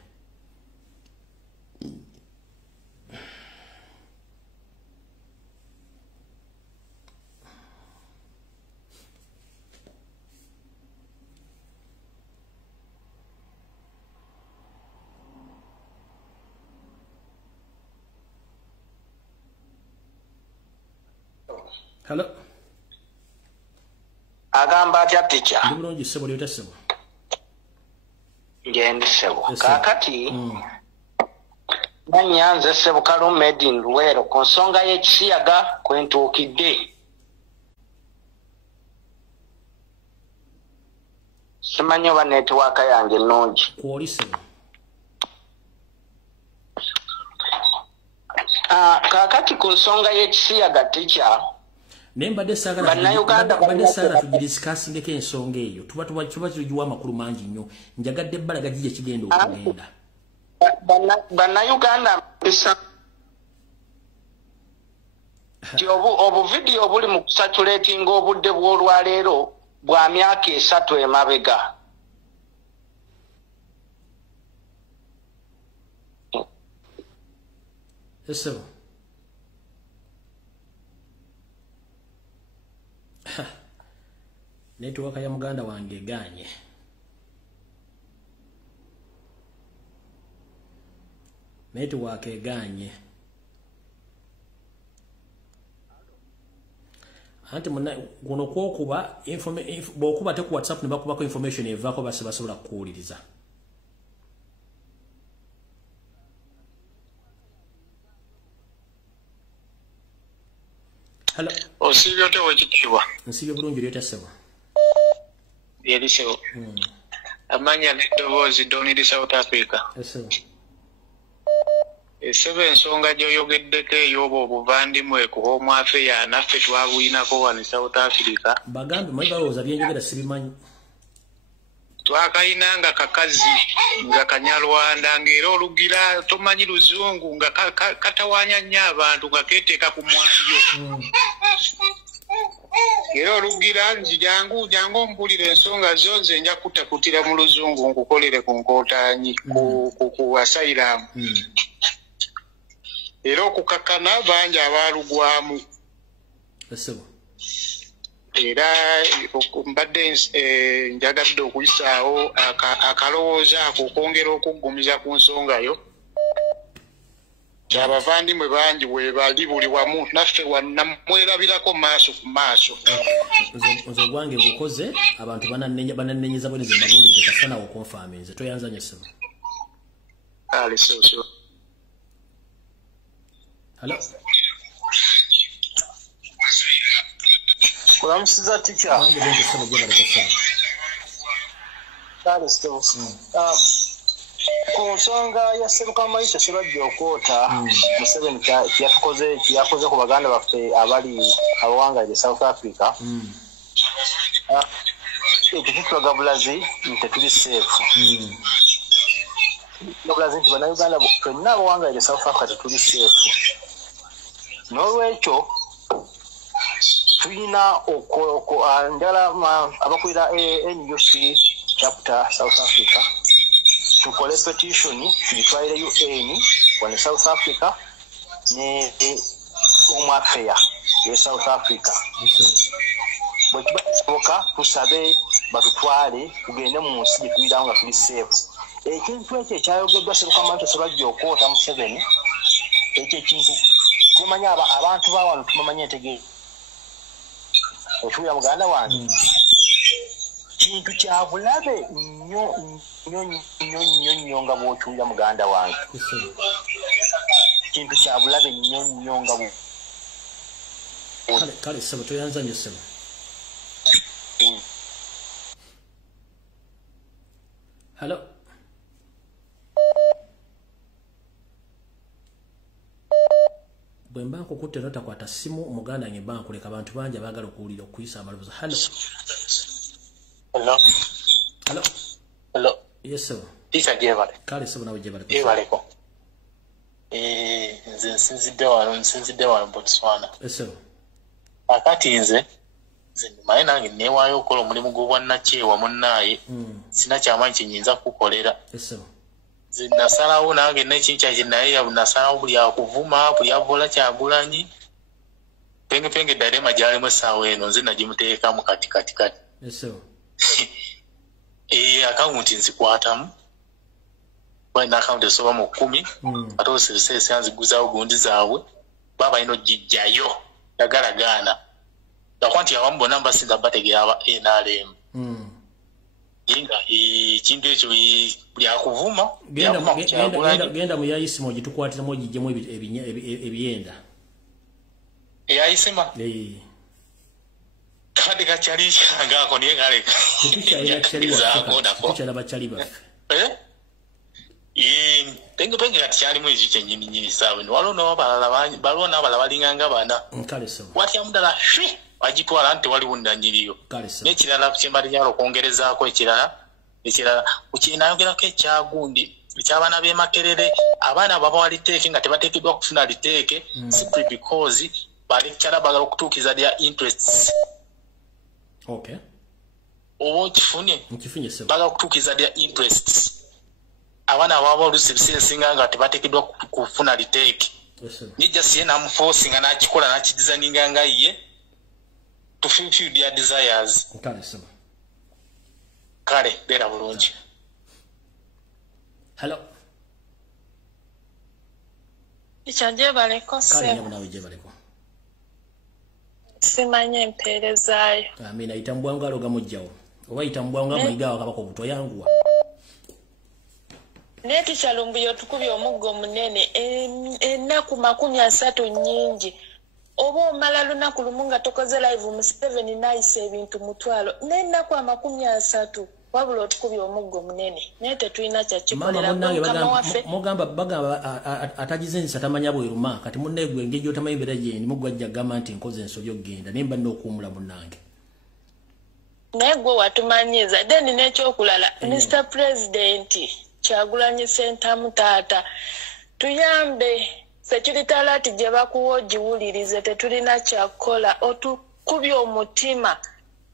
Hello. Agamba atya teacher. Ndibulungi sebo lyota sebo. Ngende sebo. Kakati. Banyanze sebo Kalume made in Luwero ku nsonga y'ekisiyaga kwentuukidde. Simanyi oba netiwaaka yange nnungi. Kwoli sebo. Kakati ku nsonga y'ekisiyaga teacher. Nemba de sagala tujidiscussingeko ensonga eyo tuba tugiwa amakulu mangi nnyo njagadde ebbalaga gije kigenda okugenda bannayuganda Ti obu video buli mu saturating obudde bw'olwaleero bwa myaka 3 emabega. Eso. Network ya muganda wange eganye. Network eganye. Anti muna guno kwokuba bokuba te ku WhatsApp ne bakubako information evako basobola kuwuliriza. Hello. Osibyo te wekitiibwa. Nsibyo bulungi lyota sebo. Yeliseo. Amanya n'eddoboozi Donald South Africa. Esebo. Esebo ensonga gy'oyogeddeko ey'obwo obuvandimwe ku Home Affairs naffe twabuyinako wano South Africa. Bagambe mwe balowooza byenjogera sibimanyi. Twakayinanga kakazi nga Kanyarwanda ng'era olugira tomanyi Luzungu nga katawanya nnyo abantu nga keeteeka ku mwanjo. Era olugira nti jangu mpulira ensonga zo nze nja kutakutira mu Luzungu nkukolere ku nkootaanyi ku asylum. Era okukakana bangi abaalugwamu. Esebo. Era mbadde njagadde okuyisaawo akalowooza ako okwongera okuggumiza ku nsonga yo. Abavandimwe bangi we bali buli wamu naffe mwerabirako maaso ku maaso. Nze gwange bukoze abantu banannenyeza bweneze mbabuulidde kasana okonfirm nze toyanzanya sebo. Ale so. Hello. Kulamusiza teacher. Wange bende sebo gye baleka sebo. Kale sebo. Ku nsonga ya Sseruka Maisha Ssebajja Okoota Museveni kyakoze ku baganda baffe abali abawangaire South Africa. Tekitulaga bulazi nti tuli safe. Bulazi nti bannayuganda ffenna abawangaire South Africa tuli safe. N'olwekyo tulina njala abakulira NUC chapter South Africa tukole petition tulitwalire UN wano South Africa ne Home Affairs ye South Africa. Bwe kibasoboka tusabe batutwale tugende mu nsi gye tulirawo nga tuli safe. Ekintu ekyo ekyayogeddwa Sseruka Maisha Ssebajja Okoota Museveni ekyo ekintu tumanya abantu ba wano tumamanya entegeera. Otuya muganda wange kintu kya bulabe nnyo nga bw'otuya muganda wange. Kintu kya bulabe nnyo nga kale sebo toyanzanya sebo. Hello. Bwe mba nkukutte notakwata simu omuganda nge mba nkuleka abantu bangi abaagala okuwulira okuyisa amaloboozi. Hello. Yes sir. Teacher Jebale. Kale sebo nawe Jebale. Jebaleko. Nze nsinzidde wano Botswana. Yes sir. Akati nze manye nange neewaayo okukola omulimu gw'obwannakyewa munnaaye. Sina kyamaanyi kyenyinza kukolera. Yes sir. Nze nasalawo nange nekinkyaki naye nasalawo buli akuvuma buli avola Kyagulanyi penge ddala majalimu essaawa eno nze nagimuteekamu kati. Yes sir. Akawunti nzikwatamu balina akawunti esoba mu 10 ate oservices yanziguzaawo gundi zaabwe baba balina ogijjayo yagalagaana gakuba nti awamu bonna mbasinza bategeera aba NRM. Inga ekintu ekyo buli akuvuma genda mu yayisima ogitukwatiramu ogijjemu ebiyenda. Eyayisima kade kakyali kyangako niye galeka tukyala bakyali baffe. Penge kati kyalimu ekyo kyennyini saawe waliwo n'abalala balinganga bana watya mudala bagitwala nti waliwo nnanyiriyo n'ekirala kyembalinyala okwongerezaako ekirala kinayogerako ekyagundi eky'abaana b'e Makerere abaana baba waliteeke nga tebateekeddwa kufuna liteeke simply because balekyala bagala okutuukiza their interests. Okay. Oba okifunye nkifunye bagala okutuukiza their interests. Abaana ababa oluusi ebiseera esinga nga tebateekeddwa kufuna liteeki. Nijja siye namuforcinga n'akikola n'akidesigninga nga ye to fulfill their desires. Kale beera bulungi. Hello. Ichaje baleko se. Kale nawe je baleko. Simanye mperezayo. Amina itambwa ngalo gamujjawo. Oba itambwa ngalo mayigawa kabako buto yanguwa. Neti chalumbuyo tukubye omuggo munene ennaku 30 nyingi. Oba omala lunaku lumu nga tokoze live mu 7 nice ebintu mutwalo. N'ennaku 30 wabula otukubye omuggo munene. Nete tulina kyakikolera kama waffe. Mugamba bagamba atagizenza tamanya bweruma kati munne gwe ngejo tamayimbera je ni mugwajja gama nti nkoze ensobyo genda nemba n'okumula munange. Negwe watumanyiza then n'ekyokulala Mr President Kyagulanyi Ssentamu taata tuyambe security alert gye bakuwa giwulirize tetulina kyakola otukubye omutima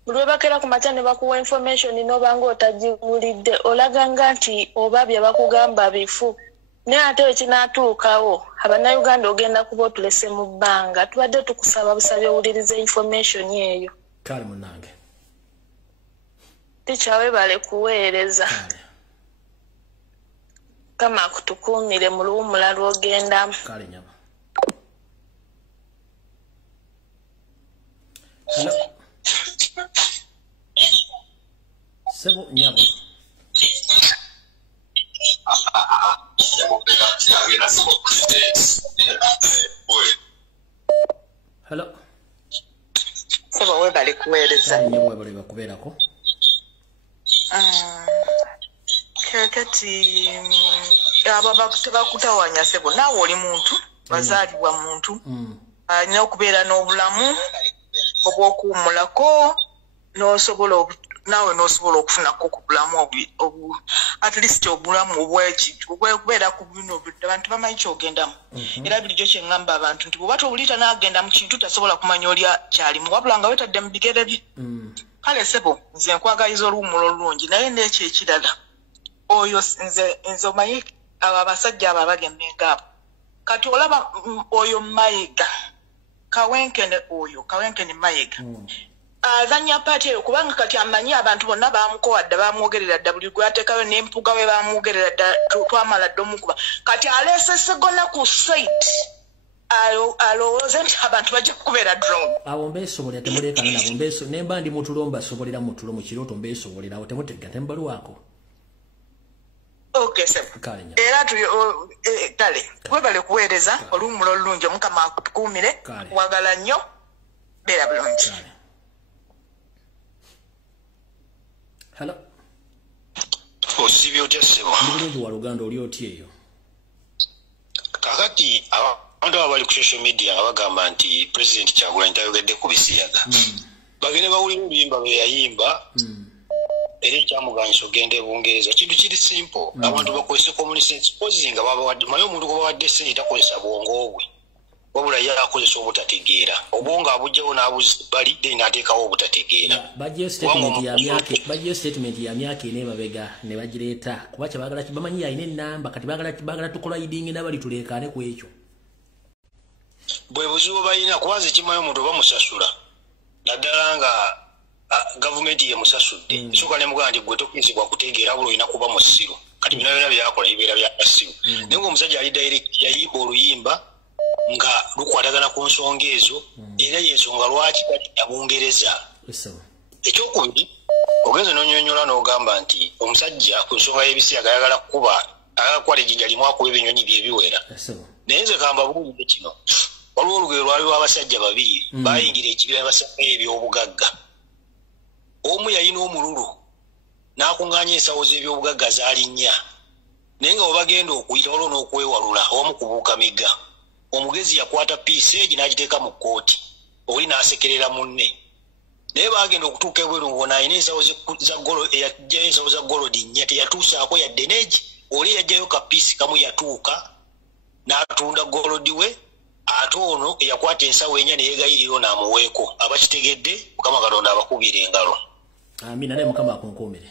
buli bakera ku matane bakuwa information n'obanga otagiwulidde olaganga nti oba bye bakugamba bifu ne ate ekinatuukawo Abannayuganda ogenda kuba otulese mu bbanga tubadde tukusaba busabye owulirize information eyo. Kale munange Tichawe bale kuweereza kama kutukumire mu luwumula lwogenda. Kale nyama. Hello. Sebo nyama. Hello. Sebo we bale kuweereza. Nyama bale bakubeerako. Kati ababa bakutawanya sebo nawe oli muntu bazaalibwa muntu alina okubeera n'obulamu obw'okuwummulako nawe n'osobola okufunako ku bulamu at least obulamu obwekubeera ku bino abantu bamanyi kyogendamu era bulijjo kyeŋŋamba abantu nti bw'oba tobulita n'agenda mu kintu tasobola kumanya oli kyalimu wabula nga wetadde mu bigere bye. Kale sebo nze nkwagaliza oluwummulo olulungi naye n'ekyo ekirala oyo nze omanyi abo abasajja abo abagemmenga abo kati olaba oyo Mayiga kawenkene Mayiga azanya paati eyo kubanga kati amanyi abantu bonna bamukowadde bamwogerera dda buli gwe ateekayo n'empuga we bamwogerera dda twamala dda omukuba kati aleese Sseggona ku site alowooza nti abantu bajja kukubeera drone. Abo mbeesobolera temuleekana nabo nemba ndi mutulo mbasobolera mutulo mu kirooto mbeesobolera awo temutega tembaluwaako. Okay, sir. Era kale webale kuweereza oluwummulo olulungi Mukama akutukuumire wagala nnyo beera bulungi. Hello. Osibye otya ssebo? Bulungi wa Luganda oli otya eyo? Kakati abantu abali ku social media abagamba nti President Kyagulanyi tayogedde ku bisiyaga. Bagende bawulira oluyimba lwe yayimba eri kyamuganyisa ogenda Bungereza. Kintu kiri simple. Abantu bakozesa common sense. Supposing nga babawadde mayo omuntu gwabawadde ssente takozesa bwongo bwe. Wabula ye akozesa obutategeera. Obwongo abugjawo n'abuzibali then ateekawo obutategeera. Bajje statement ya myaka ine mabega ne bagireeta kuba kyabagala bamanyi yayina ennamba kati bagala tukola yidingi n'abali tuleekaane ku ekyo. Bwe buzibu balina kubanza ekimayo omuntu bamusasula naddala nga gavumenti ye musasudde soka ne muganda nti gwe tokkirizibwa kutegeera bulo olina kuba musiru kati bino byonna byakola bibeera bya kasiru naye ng'omusajja ali direct yayimba oluyimba nga lukwatagana ku nsonga ezo era yensonga lwaki kati Bungereza. Ekyokubiri ogenze n'onyonyola n'ogamba nti omusajja ku nsonga y'ebisiyaga ayagala kukwata ejjinja limu akuba ebinyonyi bye biwera naye nze kamba bulungi kino waliwo olugero lwaliwo abasajja babiri bayingira ekibira basanga ebyobugagga. Omu yalina omululu n'akuŋŋaanya ensawo z'ebyobugagga zaali nnya naye nga webagenda okuyita waliwo n'okwewalula omu kubuuka migga omugezi yakwata piiseegi n'agiteeka mu kkooti oli n'asekerera munne naye bagenda okutuuka ebweru ng'ona alina ensawo eyajjayo ensawo za golodi nnya teyatuusaako yadde neegi oli yajjayo kapiisi kamu yatuuka n'atunda golodi we ate ono eyakwata ensawo enya neyeegayiriro n'amuweeko abakitegedde Mukama Katonda abakubira engalo. Amina naye Mukama akunkuumire.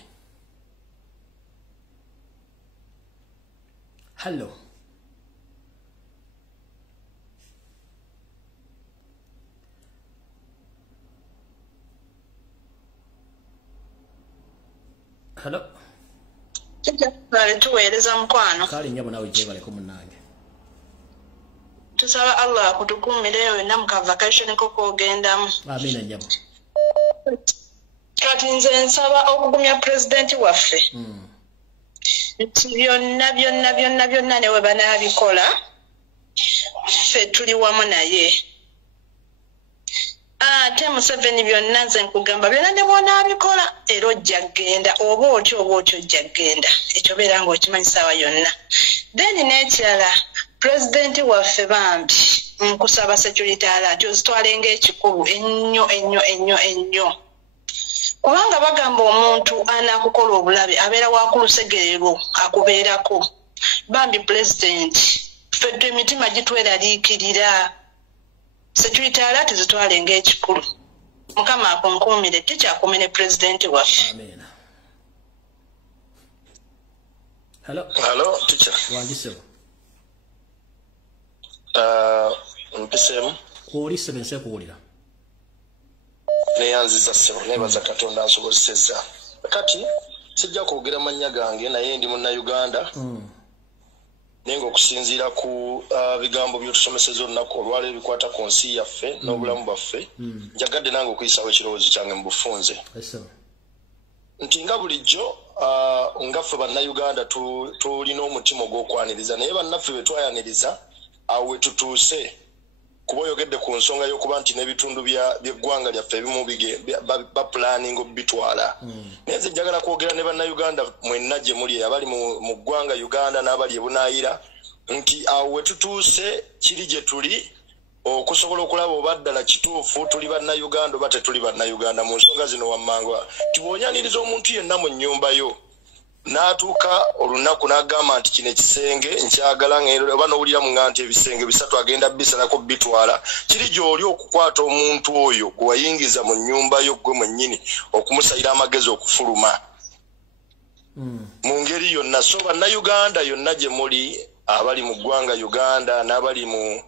Hello. Hello. Tuweereza mukwano. Kale nyabo nawe jebaleko munange. Tusaba Allah kutukumire wena mu vacation ko kogendamu. Amina nyabo. Kati nze nsaba okugumya president waffe. Byonna newe banaabikola ffe tuli wamu naye. Ate Museveni byonna nze nkugamba byonna ne bw'onaabikola era ojja kgenda oba otyo ojja kgenda ekyo beera ng'okimanyi ssaawa yonna. Then n'ekirala pulezidenti waffe bambi nkusaba security alert ozitwale ng'ekikulu ennyo. Kubanga bagamba omuntu anaakukola obulabe abeera wakulusegerero akubeerako. Bambi pulezidenti ffe emitima gitweraliikirira. Security alert zitwale ng'ekikulu. Mukama akunkuumire tikyakumene pulezidenti waffe. Amen. Hello. Hello, teacher. Wangisebo. Mpisemu. Kuoli 7 se kuolira. Neyanziza sebo nebaza Katonda ansobozesezza. Kati sijja kwogera mannya gange naye ndi Munnayuganda. Nengo okusinziira ku bigambo byotusomeseza olunaku olwaleero ebikwata ku nsi yaffe n'obulamu bwaffe. Njagadde nange okuyisawo ekirowoozo kyange mu bufunze. Nti nga bulijjo nga ffe Bannayuganda tulina omutima ogw'okwaniriza naye bannaffe be twayaniriza awo we tutuuse kuba oyogedde ku nsonga y'okuba nti n'ebitundu by'eggwanga lyaffe ebimu bapulaninga okubitwala. Naye nze njagala kwogera ne Bannayuganda mwenna gye muli abali mu ggwanga Uganda n'abali e Bunaayira nti awo we tutuuse kiri gye tuli okusobola okulaba oba ddala kituufu tuli Bannayuganda oba tetuli Bannayuganda mu nsonga zino wammanga nti bw'onyaniriza omuntu yenna mu nnyumba yo n'atuuka olunaku n'agamba nti kino ekisenge nkyagala oba n'owulira mu nga nti ebisenge bisatu agenda bisalako bitwala kiri gy'oli okukwata omuntu oyo gwe wayingiza mu nnyumba yo gwe mwennyini okumusayira amagezi okufuluma mu ngeri yonna. So Bannayuganda yonna gye muli abali mu ggwanga Uganda n'abali mu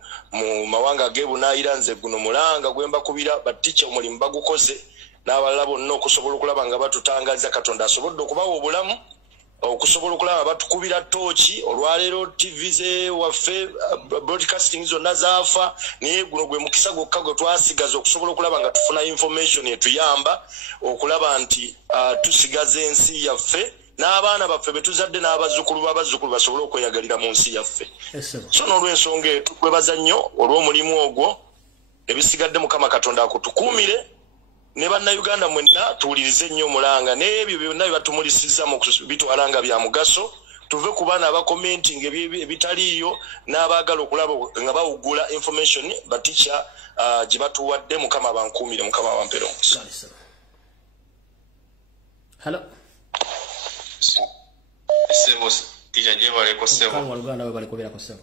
mawanga ag'ebunaayira nze guno mulanga gwe mbakubira batica omulimu bagukoze n'abalala bonna okusobola okulaba nga batutangaza Katonda asobodde okubawa obulamu okusobola okulaba batukubira tooki olwaleero TV ze waffe broadcasting zonna zaafa naye guno gwe mukisa gwokka gwe twasigaza okusobola okulaba nga tufuna information etuyamba okulaba nti tusigaza ensi yaffe n'abaana baffe betuzadde n'abazzukulu b'abazzukulu basobole okweyagalira mu nsi yaffe. So n'olw'ensonga eyo tukwebaza nnyo olw'omulimu ogwo ebisigadde Mukama Katonda akutukuumire ne Bannayuganda mwenna tuwulirize nnyo mulanga n'ebyo byonna bye batumulisiza mu bitwala nga bya mugaso tuve ku baana abakomenting ebitaliiyo n'abaagala okulaba nga bawugula information batica gye batuwadde. Mukama bankuumire, Mukama bampere omukisa. Hello. Sebo tija jebaleko sebo. Kale waluganda we balikoberako sebo.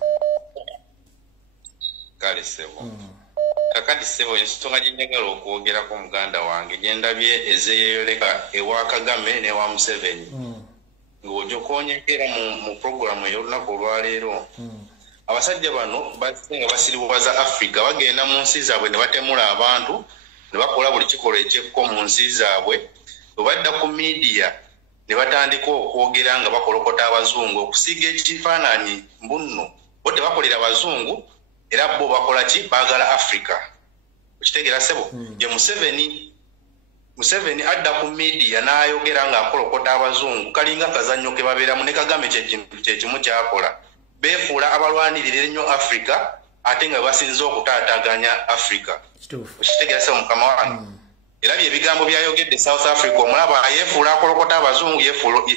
Kale sebo. Kakati sebo ensonga gye njagala okwogerako muganda wange gye ndabye ezeeyoleka ewa Kagame ne wa Museveni. Ng'ojokonyekera mu programu ey'olunaku olwaleero. Abasajja bano basinga basiriwaza Africa bagenda mu nsi zaabwe ne batemula abantu ne bakola buli kikolwa ekyekko mu nsi zaabwe. Bwe badda ku media ne batandika okwogera nga bakolokota abazungu okusiga ekifaananyi mbunno bo tebakolera abazungu era bo bakola ki baagala Africa. Okitegeera sebo ye Museveni adda ku media n'ayogera ng'akolokota abazungu kalinga kazannyo ke babeeramu ne Kagame kyekimu kyakola beefuula abalwanirira ennyo Africa ate nga basinza okutaataaganya Africa. Okitegeera sebo mukama wange era ebigambo byayogedde South Africa omulaba yeefuula akolokota abazungu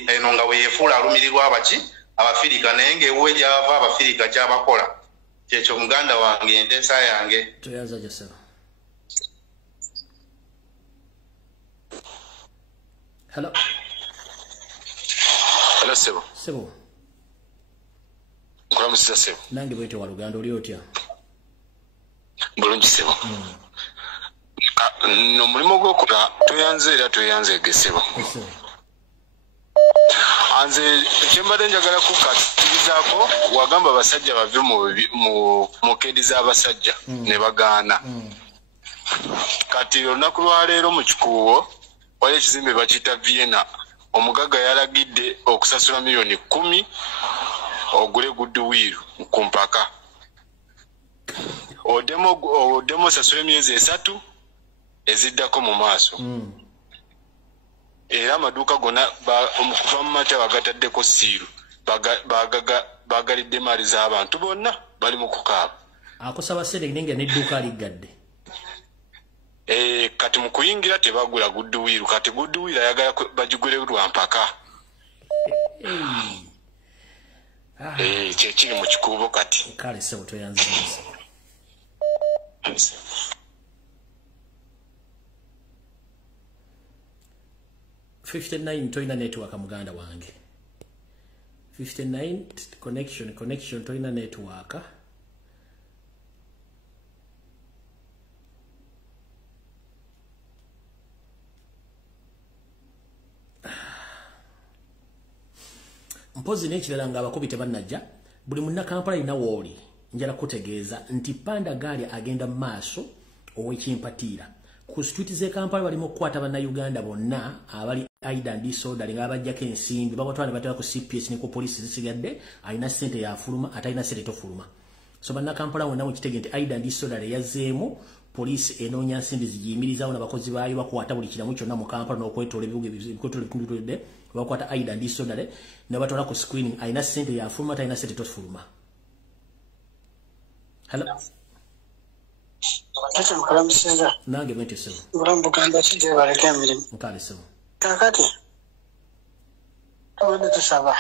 eno nga we yeefuula alumirirwa abaki Abafirika naye ng'ewe gy'ava Abafirika kyabakola kyekyo muganda wange enteesa yange. Tuyaza Joseph. Hello. Hello sebo. Sebo. Nkulamusiza sebo. Nange bwete waluganda oli otya? bulungi sebo no mulimo gwokola tuyanze egesebo anze kyembadde njagala kukatirizaako wagamba abasajja bave mu kedi z'abasajja ne bagaana kati olunaku lwaleero mu kikuubo wali ekizimbe bakiyita Vienna omugaga yalagidde okusasula miliyoni 10 ogule goodwill ku mpaka odemo sasula emyezi 3 eziddako mu maaso era amaduuka gonna okuva mu makya bagataddeko siiru bagalidde maali z'abantu bonna bali mu kukaaba akusaba sente nenge n'edduuka liggadde kati mu kuyingira tebagula goodwill kati goodwill ayagala bagigule lwa mpaka kyekiri mu kikuubo kati kale sebo toyanziza 59 toina network muganda wange 59 connection toina network mpozi nekirala nga abakubi tebannajja buli munna Kampala ina wooli njala kutegeeza nti panda gali agenda maaso ow'ekimpatiira ku street ze Kampala bali mu kwata bana Uganda bonna abali aida disorder nga abajjako ensimbi babatwala batera ku CPS ne ku police zisigadde alina sente ya fuluma atalina sente tofuluma so bana Kampala wonna mu kitege nti aida disorder yazeemu police enoonya nsimbi zijiyimirizawo n'abakozi baayo bakwata buli kiramu kyonna mu Kampala n'okwetoola ebibuga ebikotole bakwata aida disorder ne batwala ku screening alina sente ya fuluma atalina sente tofuluma. Hello. Ate nkulamusiza. Nange bwente sebo. Bulambuganda kije baleke emirimu. Nkale sebo. Kakati. Tubadde tusaba.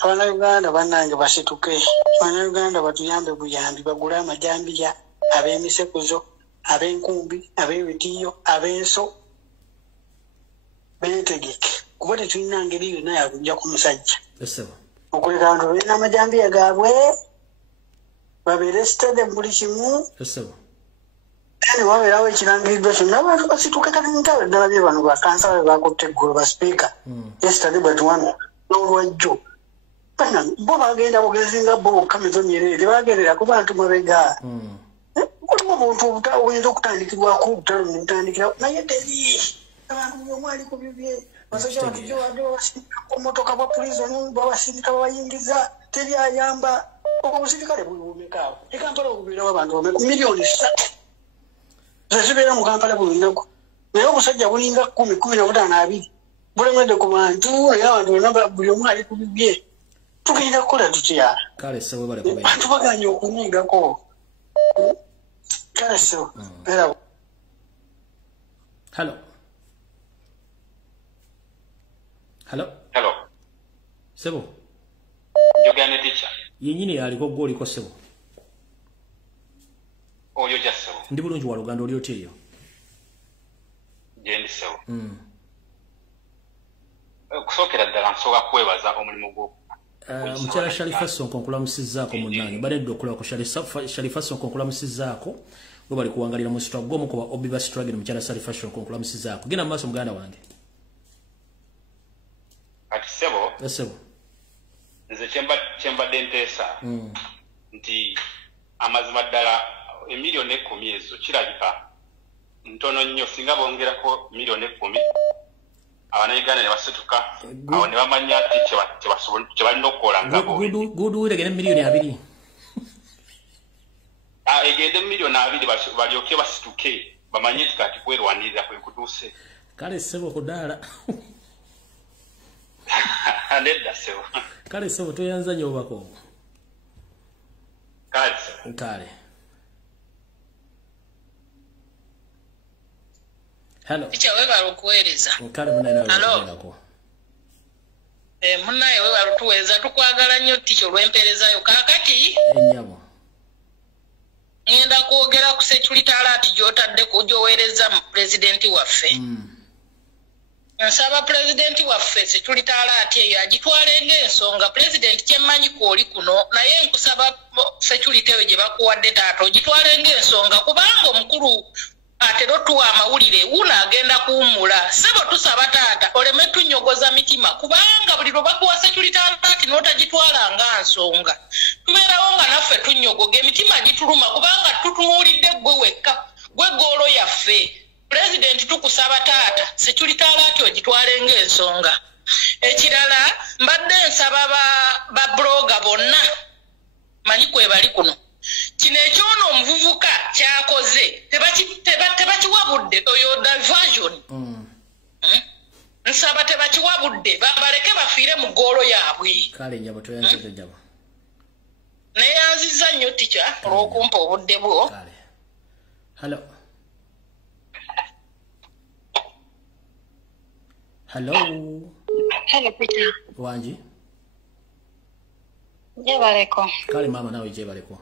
Abannayuganda bannange basituke. Abannayuganda batuyambe buyambi bagule amajambiya, ab'emisekuzo, ab'enkumbi, ab'ebitiiyo, ab'enso. Beetegeke. Kuba tetulina ngeri yonna yakujja ku musajja. Sebo. Okuleka abantu balina amajambiya gaabwe. Babere stade buli kimu. Sebo. Ani waberawo ekirangiridwa kyonna abantu basituka kati ntawe ddala bye bano bakansala bakutte eggulu ba speaker yesterday but one n'olwajjo bana bo bagenda bugezi nga bo kamizo nyerere tebagendera ku bantu mabega kuliwo omuntu oyinza okutandikibwako obutalo nebutandikira naye teri abantu byomwali ku bibye basajja batujja wadde babasindika ku motoka bwa prison babasindika babayingiza teri ayamba obusirikale buliwumekaawo ekampala okubeerawo abantu bameka miliyoni 3 Zazibera mu Kampala bulinaku. Naye omusajja bulinga 10-15 bulemedde ku bantu naye abantu bonna buli omu ali ku bibye. Tugenda kukola tutya? Kale sebo bale kubaye. Bantu baganye okunyigako. Kale sebo. Era. Hello. Sebo. Yogane teacher. Yenyini aliko goli ko sebo. Oyo jasso. Ndi bulungi wa Luganda oli oteyo. Jendi sewo. Kusokera ddala nsoka kwebaza omulimu gwo. Mukyala Sharifa Sonko nkulamusizzaako munnange badde okulaba ku Sharifa Sonko nkulamusizzaako gwe bali kuwangalira mu struggle gwomu kuba Obiba struggle mukyala Sharifa Sonko nkulamusizzaako genda maaso muganda wange. Ati sebo. Sebo. Nze kyembadde nteesa nti amazima ddala emiliyoni 10 ezo kirabika ntono nnyo singa bongerako miliyoni 10 abanayuganda ne basituka awo ne bamanya ati kyebalina okukola ngabo guduwire gene miliyoni 2 egende miliyoni 2 balyoke basituke bamanye nti kati kwerwanirira kwe kutuuse kale sebo kudaala nedda sebo kale sebo toyanza nnyo obako kale Hello. Icha wewe alukueleza. Kale munaina wewe. Munaye wewe alutuweza tukwagala nnyo ticho lwemperezayo kakati. Enyabo. Ngenda kwogera ku security alert gyotadde kujowereza mu president waffe. nsaba pulezidenti waffe Security eyo agitwale ng'ensonga pulezidenti kyemmanyi kwoli kuno naye nkusaba Security eyo gye bakuwadde taata ogitwale ng'ensonga kubanga omukulu atera otuwa amawulire wuno agenda kuwummula sebo tusaba taata oleme tunyogoza mitima kubanga buli lwe bakuwa Security n'otagitwala nga nsonga tubeerawo nga naffe tunyogoga emitima gituluma kubanga tutunuulidde ggwe wekka gwe goolo yaffe President tukusaba taata Security ogitwale ng'ensonga ekirala mbadde nsaba ba bloga bonna manyi kwe bali kuno kino ekyono omuvubuka kyakoze tebakiwa budde oyo diversion nsaba tebakiwa budde baleke bafiire mu ggoolo yaabwe kale njabo toyanziza njabo neyanziza nnyo tica olw'okumpa obudde bwo hello hello Peter wanji jebaleko kale mama nawe jebaleko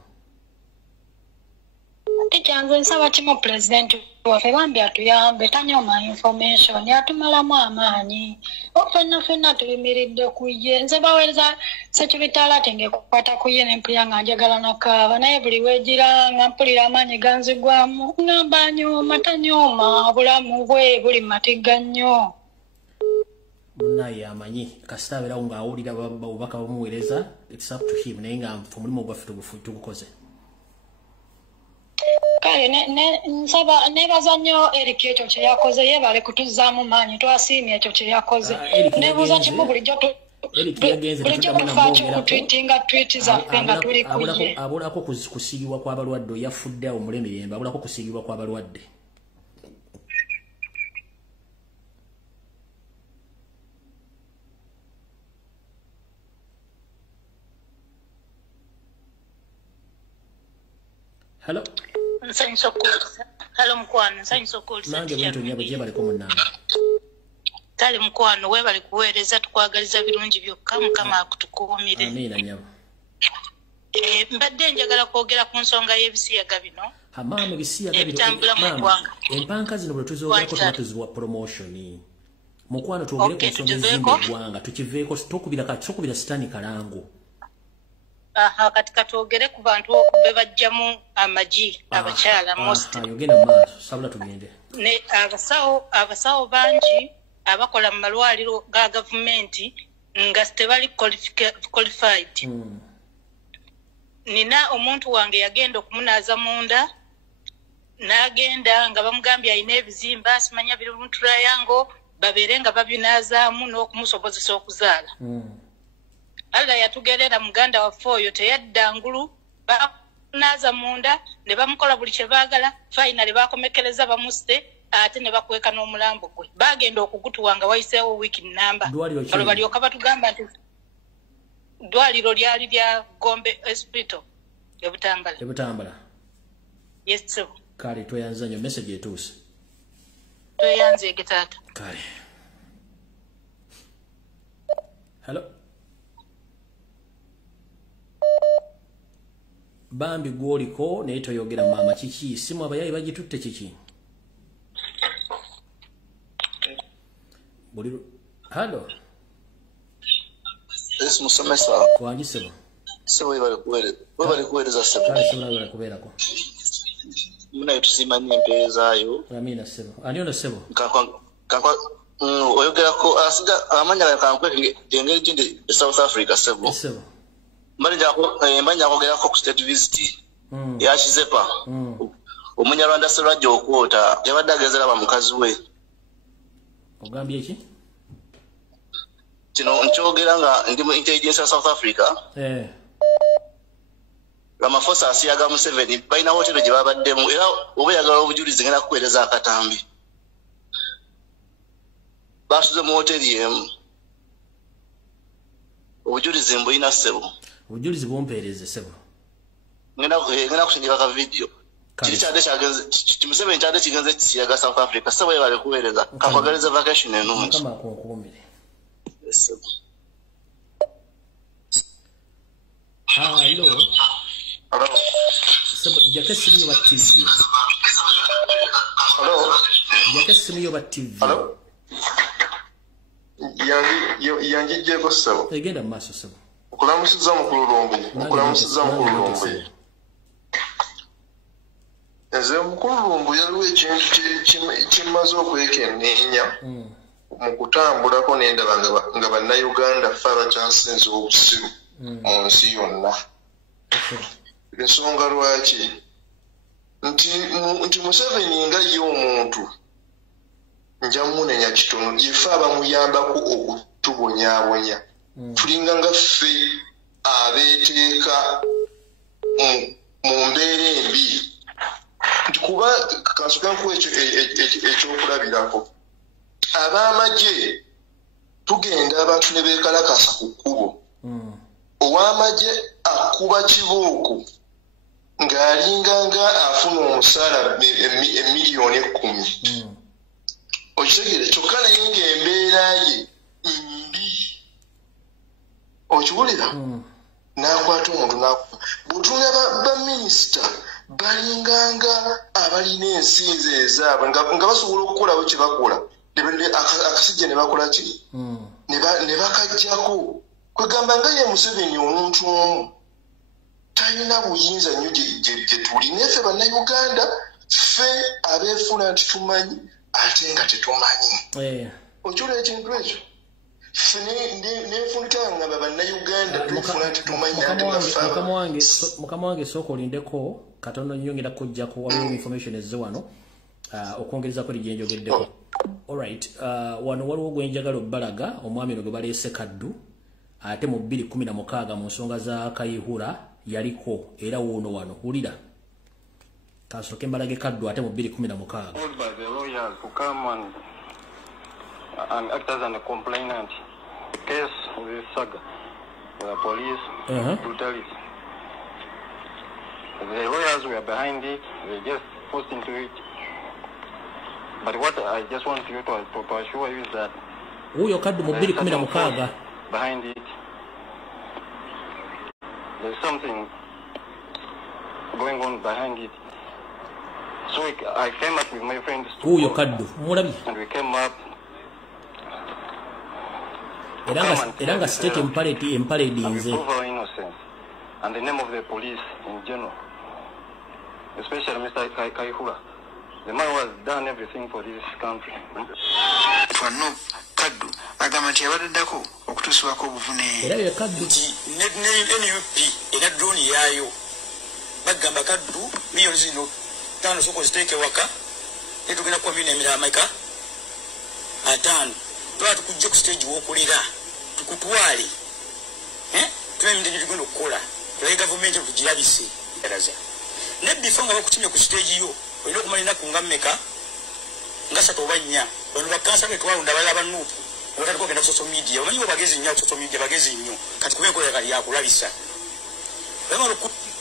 Nze nsaba kimu President waffe bambi atuyambe tanyoma information yatumalamu amaanyi ffenna tuyimiridde ku ye nze baweereza Security ngekukwata ku ye nempulira nga njagala nakaaba naye buli weegiranga mpulira amaanyi ganzigwamu ngamba nyooma tanyooma obulamu bwe buli matigga nnyo munaye amanyi kasita abeerawo ng'awulira obubaka bumuweereza it's up to him naye nga mfe omulimu gwaffe tugukoze kale nsaba nebaza nnyo Eric ekyo kye yakoze yebale kutuzzaamu maanyi twasiimye ekyo kye yakoze nebuuza kimu bulijjo tufa kikutwitinga twiti zaffe nga tuli kuye abulako kusiigibwa kw'abalwadde yafudde awo mulemirembe abulako kusiigibwa kw'abalwadde hello Hello mkwano nsanyusa okuwuliriza nange bwento nyabo gyebaleko munnange kale mukwano weebale kuweereza tukwagaliza birungi byokka mukama akutukuumire amiina nyabo mbadde njagala kwogera ku nsonga y'ebisiyaga bino maama ebisiyaga ebitambula mu ggwanga empanka zino bwe tuzogerako tuba tuziwa promotion mukwano twogere ku nsonga ezizimba eggwanga tukiveeko tokubira sitani kalango kati katwogere ku bantu be bajjamu amagi abakyala most yogenda maaso sabula tugende ne abasawo bangi abakola mu malwaliro ga gavumenti nga tebali qualified nina omuntu wange yagenda okumunaaza munda n'agenda nga bamugambye alina ebizimba simanya biri mu triangle babeere nga babinaazaamu n'okumusobozesa okuzaala Allah yatugerera muganda waffe oyo teyadda ngulu bakunaaza munda ne bamukola buli kye baagala finally bakomekereza bamuste ate ne bakweka n'omulambo gwe bagenda okugutuwa nga wayiseewo wiiki nnamba olwo balyoka batugamba nti ddwaliro lyali lya Gombe Hospital ebutambala yes sir kale tweyanza nnyo message etuuse tweyanze getaata kale hello bambi gwoliko naye toyogera maama kiki simu abayayi bagitutte kiki buli halo esi musomesa wangi sebo sebo webale kuweereza sebo kale sebo nabale kubeerako munaye tusimanyi empeerezaayo amina sebo ani ono sebo oyogerako asiga amanya kankweke engeri gindi South Africa sebo mbanyi akogerako ku state visit yakizepa omunyarwanda Sserwajja Okwota yabadde agezera ba mukazi we ogambye ki kino nkyogera nga ndi mu intelligence ya South Africa Ramaphosa asiyaga Museveni balina hotelo gye babaddemu era oba yagala obujulizi ngenda kukuweereza akatambi basuze mu hoteli emu obujulizi mbulina sebo obujulizi bumpeereze sebo ngenda kusindika ka video kiri kyadde kyagenze Museveni kyadde kigenze kisiyaga South Africa sebo yebale kuweereza kakwagaliza vacation enungi kama akunkuumire sebo hello sebo jake simu yo ba TV jake simu yo ba TV yanjijjeko ssebo egenda mu maaso ssebo okulamusiza mukulu Lumbuye nze mukulu Lumbuye yaliwo ekintu kimaze okwekenneenya mu kutambulako n'endaba nga bannayuganda ffe abakyasinze obusiru mu nsi yonna ensonga lwaki nti Museveni nga ye omuntu nja munenya kitono yefe abamuyambako okutubonyaabonya tulinga nga ffe abeeteeka mu mbeera embi nti kuba kansoka nkuwa ekyokulabirako ab'amagye tugenda abantu ne beekalakasa ku kkubo ow'amagye akuba kibuuku ng'alinganga afuna omusaala emiliyoni 10 okitegere kyokka naye ng'embeera ye mbi okiwulira n'akwata omuntu n'akuba bw'otunula baminisita balinganga abalina ensinza ezaabwe nga basobola okukolawo kye bakola akasijja ne bakola ki ne bakajjako kwegamba nga ye Museveni omuntu omu talina buyinza nnyo gye tuli naye ffe bannayuganda ffe abeefuna nti tumanyi ate nga tetumanyi okiwulira ekintu ekyo ffe nenfunika nga bannayuganda twefuna nti tumanyi mukama wange sooka olindeko katono nyongera kujjako waliwo information ezze wano okwongerezako eri gyenjogeddeko alright wano waliwo gwenjagala obbalaga omwami ono gwe baleese Kaddu ate mu 2016 mu nsonga za Kayihura yaliko era wuno wano wulira kasooke mbalage Kaddu ate mu 2016 and act as a complainant. The case with Saga, the police, brutality. The lawyers were behind it, they just forced into it. But what I just want you to assure you is that Uyo Kaddu mu 2016 behind it, there's something going on behind it. So I came up with my friends Uyo Kaddu mulabi and we came up Eranga state empare dinze and the name of the police in general, especially Mr. Kayihura. The man was done everything for this country. Fano Kaddu agamba nti yabaddako okutusibako obuvune era ye Kaddu NUP era drone yaayo bagamba Kaddu miliyoni zino 5 soko ziteeke waka netugenda kuwa miliyoni emirala atano twatu kujja ku stage w'okulira tukutwale tweminde tugenda okukola tulaye gavumenti tugirabise eraza ne before nga bakutumye ku stage yo olina okumala ennaku nga mmeka nga 3 oba 4 bano bakansa be twalonda balala banuupu abatali kugenda ku social media bamanyi bo bagezi nnyo social media bagezi nnyo kati kuba enkola kali yakulabisa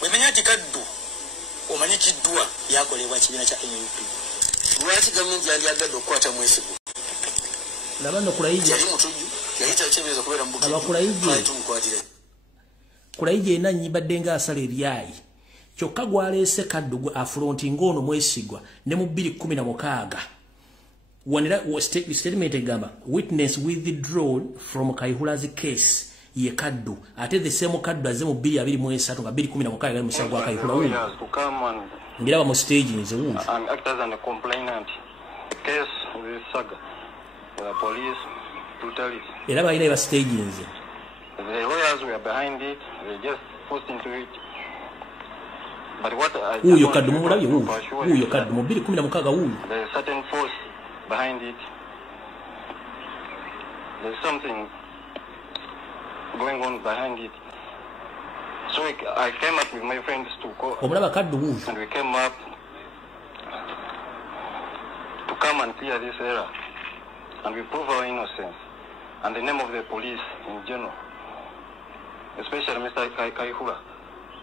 wemanya nti Kaddu omanyikiddwa yakolebwa kibiina kya NUP lwaki gavumenti yandiyagadde okukwata mwesigo labano kulayije kulayije nanyi baddenga asala ebyayi kyokka gwaleese Kaddu gwe afronti ngono mwesigwa ne mu 2016 wanira statement egamba witness withdrawn from Kayihura's case ye Kaddu ate the same Kaddu aze mu 2023 nga 2016 gali musago Kayihura ngira ba mu stage nze wuzi and act as a complainant case with Saga, the police, brutality. Era bayina ba stage nze the lawyers were behind it, they just forced into it. But what I uyo Kaddu mulabi uyo Kaddu mu 2016 uyo there is certain force behind it. There's something going on behind it. So I came up with my friends to go omulaba Kaddu uyo and we came up to come and clear this error and we prove our innocence and the name of the police in general, especially Mr. Kayihura.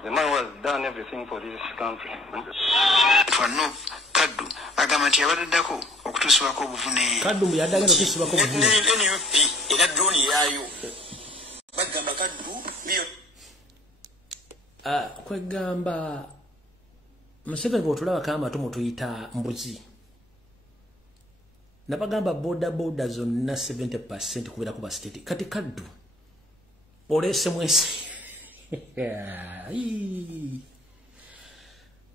The man was done everything for this country. Fano Kaddu agamba nti yabaddako okutusibako obuvune Kaddu yadagenda okutusibako obuvune NUP era drone yaayo bagamba Kaddu miyo kwegamba Museveni bw'otulaba kama tumutuyita mbuzi Nabagamba boda zonna 70% kubera kuba state. Kati kaddu. Olese mwesi.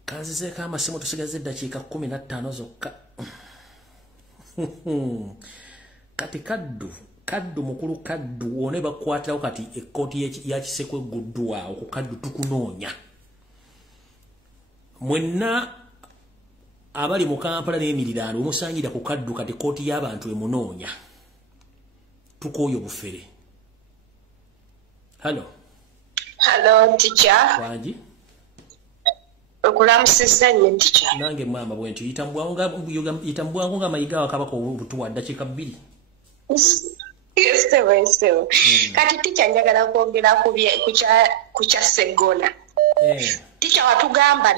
Kazize kama simu tusigaze dakika 15 zokka. Kati kaddu mukulu kaddu one bakwatirawo kati ekoti ya Kisekwe guddwa okukaddu tukunoonya. Mwenna abali mu Kampala n'emirirano omusanyira ku kaddu kati koti y'abantu emunoonya. Tukoyo bufere. Hello teacher. Wanji? Okulamusizza nnyo teacher. Nange mama bwentu yitambwangu nga mayiga wakabako obutuwa dakika 2. Yes. Kati teacher njagala kwogera ku kya Sseggona. Teacher watugamba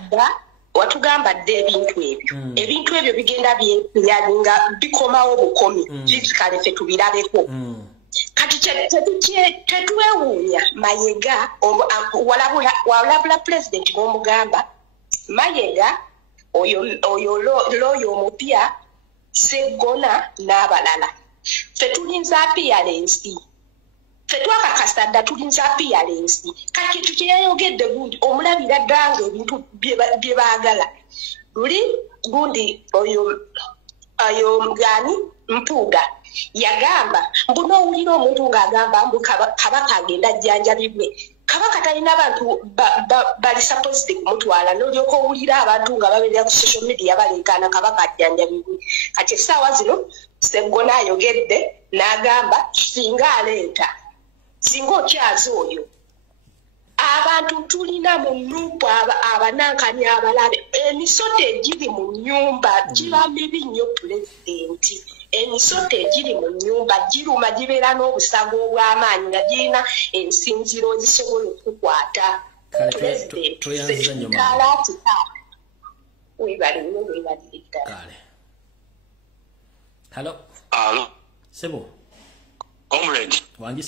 dda ebintu ebyo. Ebintu ebyo bigenda byalinga bikomawo bukomi. Kale ffe tubirabeko. Kati tetwewuunya Mayiga walabula president bw'omugamba Mayiga oyo loyo omupya Sseggona n'abalala. Ffe tulinza appearance. Ffe twakakasa dda tulinza appearance. Kati kintu kyeyayogedde gundi omulabira ddala ng'ebintu bye baagala. Luli gundi oyo mugani Mpuuga yagamba mbuno owulira omuntu ng'agamba mbu kabaka agenda ajjanjabibwe. Kabaka talina abantu bali supposed kumutwala n'olyoka owulira abantu nga babeera ku social media baleekaana kabaka ajjanjabibwe. Kati essaawa zino Sseggona ayogedde n'agamba singa okyaza oyo abantu tulina mu nuupu abanankani abalabe emisoto egiri mu nnyumba giba mibi nnyo pulezidenti. Emisoto egiri mu nnyumba giruma gibeera n'obusago obw'amaanyi nga girina ensinziro ezisobola okukwata pulezidenti. Hello. Sebo. Comrade.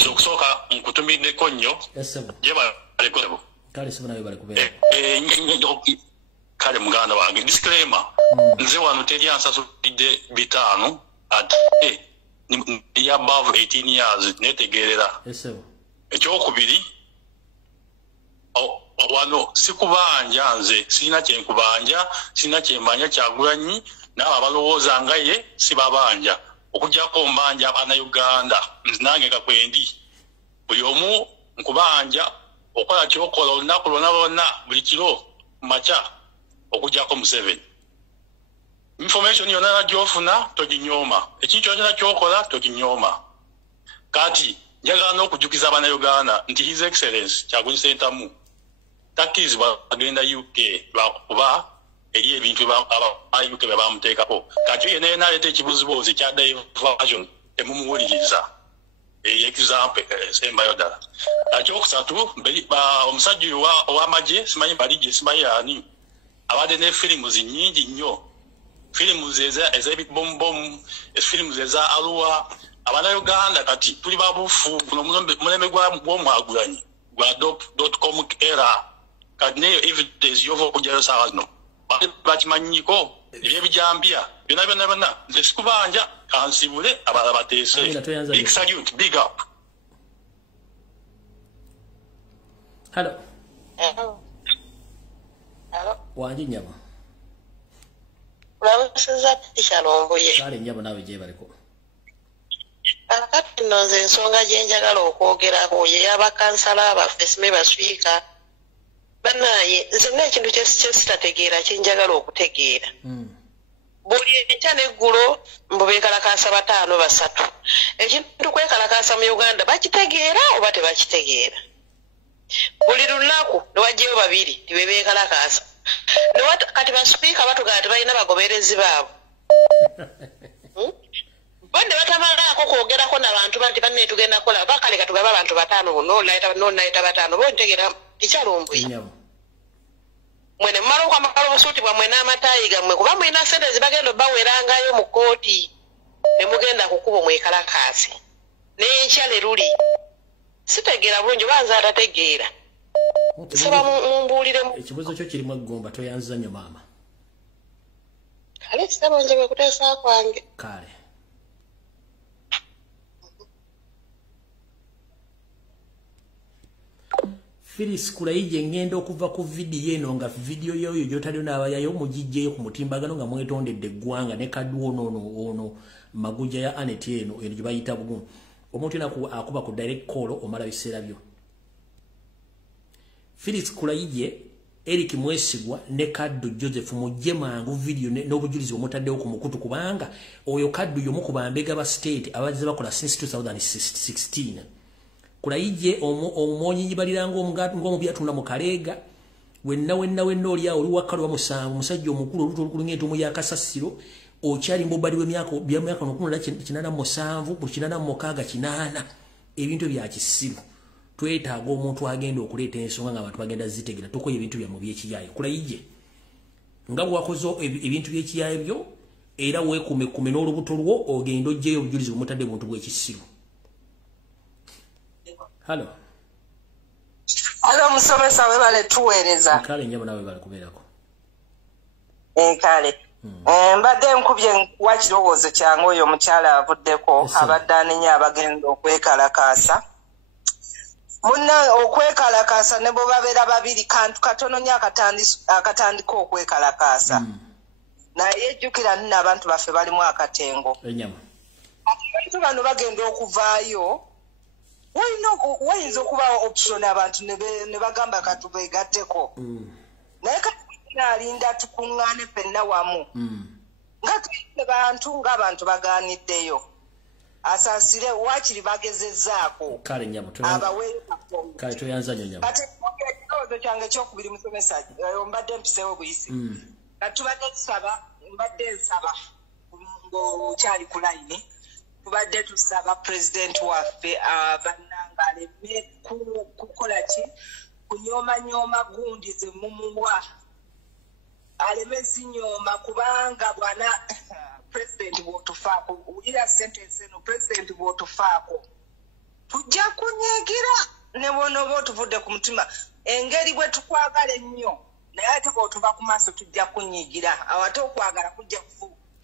Okusooka nkutumiddeko nnyo. Je baleko. Kale sebo nayo balikubeera. Kale muganda wange disclaimer. Nze wano teri ansasulidde 5 ate ni above 18 years netegerera. Ekyokubiri wano sikubanja nze sina kyenkubanja sina kyembanja Kyagulanyi n'abo abalowooza nga ye sibabanja okujjako mbanja abaana Uganda nange kakwendi buli omu nkubanja okola kyokola olunaku lwonna buli kiro maca okujjako Museveni. Information yonna gy'ofuna toginyooma, ekintu kyonna kyokola toginyooma. Kati njagala n'okujjukiza abaana Uganda nti His Excellency Kyagulanyi Ssentamu takkirizibwa agenda UK lwakuba eri ebintu UK bye bamuteekako. Kati ye naye naleeta ekibuzibuzi kya diversion temumuwuliriza. Example sembayo ddala. Ekyokusatu omusajja ow'amagye simanyi balijje simanyi ani abadde ne firimu nnyingi nnyo. Firimu ez'ebibombomu, firimu eza Arua. Abaana Uganda kati tuli babufu guno mulembe gw'Omwagulanyi gwa .com era kati neyo evidence yova okujjayo saawa zino bakimanyiko ebyebijambya byonna nze sikubanja kansibule abalala bateese. Big salute, big up. Hello. Wanji nyama. Ulamusiza Tisha Lomboye. Kale nyama nawe gye baliko. Kakati nze ensonga gye njagala okwogerako ye y'abakansala abaffe simanyi baswika. Banaye nze n'ekintu kye sitategeera kye njagala okutegeera. Buli ekya n'eggulo mbu beekalakaasa 5 3. Ekintu kwekalakaasa mu Uganda bakitegeera oba tebakitegeera? Buli lunaku newajjayo 2 tibe beekalakaasa. Kati basupiika batugamba tebalina bagoberezi baabo. Bande batamalaako kwogerako n'abantu banti banne tugenda kukola bakale katugaba abantu 5 n'onayita 5 bo ntegeera Tikyalomboye. Mwene mmala okwambala obusuuti bwammwe n'amataayi gammwe kuba mulina sente zibagenda bawerangayo mu kkooti ne mugenda kukuba omwekalakaasi. N'enkya ne luli. Sitegeera bulungi oba nze atategeera. Nsaba mumbuuliremu. Ekibuzo kyo kirimu eggumba toyanziza nnyo maama. Kale kisaba nze bwe kuteesa kwange. Kale. Phyllis Kulaije ngendo okuva ku video eno nga video yoyo jotali nabayayo mujijjeyo ku mutimbagano nga mwetondedde eggwanga ne kaddu ono maguja ya Aneti eno gye bayita bugumu omuntu akuba ku direct call omala biseera byo. Phyllis Kulaije, Eric Mwesigwa ne Kaddu Joseph mujje mangu video n'obujulizi omutaddewo ku mukutu kubanga oyo Kaddu yomu ku bambega ba state abazze bakola since 2016. Kulaije omonyi baliranga ngomu byatunda mu Kalega wenna oli awo oli wakalo bamusangu musajja omukulu olukulunye ntumu ya Kasasiro okyali mbobali w'emyaka 1978 ebintu bya kisiru twetaaga omuntu agenda okuleeta ensonga ng'abantu bagenda zitegera tukoye ebintu bya mu by'ekiyaayo. Kulaije nga bwakoze ebintu by'ekiyaayo byo era weekume n'olubuto lwo ogenda oggyeyo obujulizi bumutadde muntu bw'ekisiru. Halo. Halo musomesa webale tuweereza. Kale nyabo nawe bale kubeerako. Kale. Mbadde nkubye wa kirowoozo kyange oyo omukyala avuddeko abadde anenya abagenda okwekalakaasa. Munna okwekalakaasa ne bo babeera babiri kantu katono nnyo akatandika okwekalakaasa. Naye jjukira nina abantu baffe balimu akatengo. Enyama. Abantu bano bagenda okuvaayo. Wayinza okuba option abantu ne bagamba katubeegatteko. Naye alinda tukuŋŋaane ffenna wamu. Nga tuyite bantu ng'abantu bagaaniddeyo. Asaasire waakiri bagezezzaako. Kale nyabo abaweeyo kale toyanza nnyo nyabo. Kati ekirowoozo kyange ekyokubiri musomesa mbadde mpiseewo buyisi. Kati tubadde tusaba mbadde nsaba ng'okyali ku layini. Tubadde tusaba pulezidenti waffe bannanga aleme kukola ki kunyooma gundi ze mumuwa aleme zinyooma kubanga bwana pulezidenti bw'otufaako wulira sentensi eno pulezidenti bw'otufaako tujja kunyiigira ne bw'onooba otuvudde ku mutima engeri bwe tukwagala ennyo naye ate bw'otuva ku maaso tujja kunyiigira awate okwagala kujja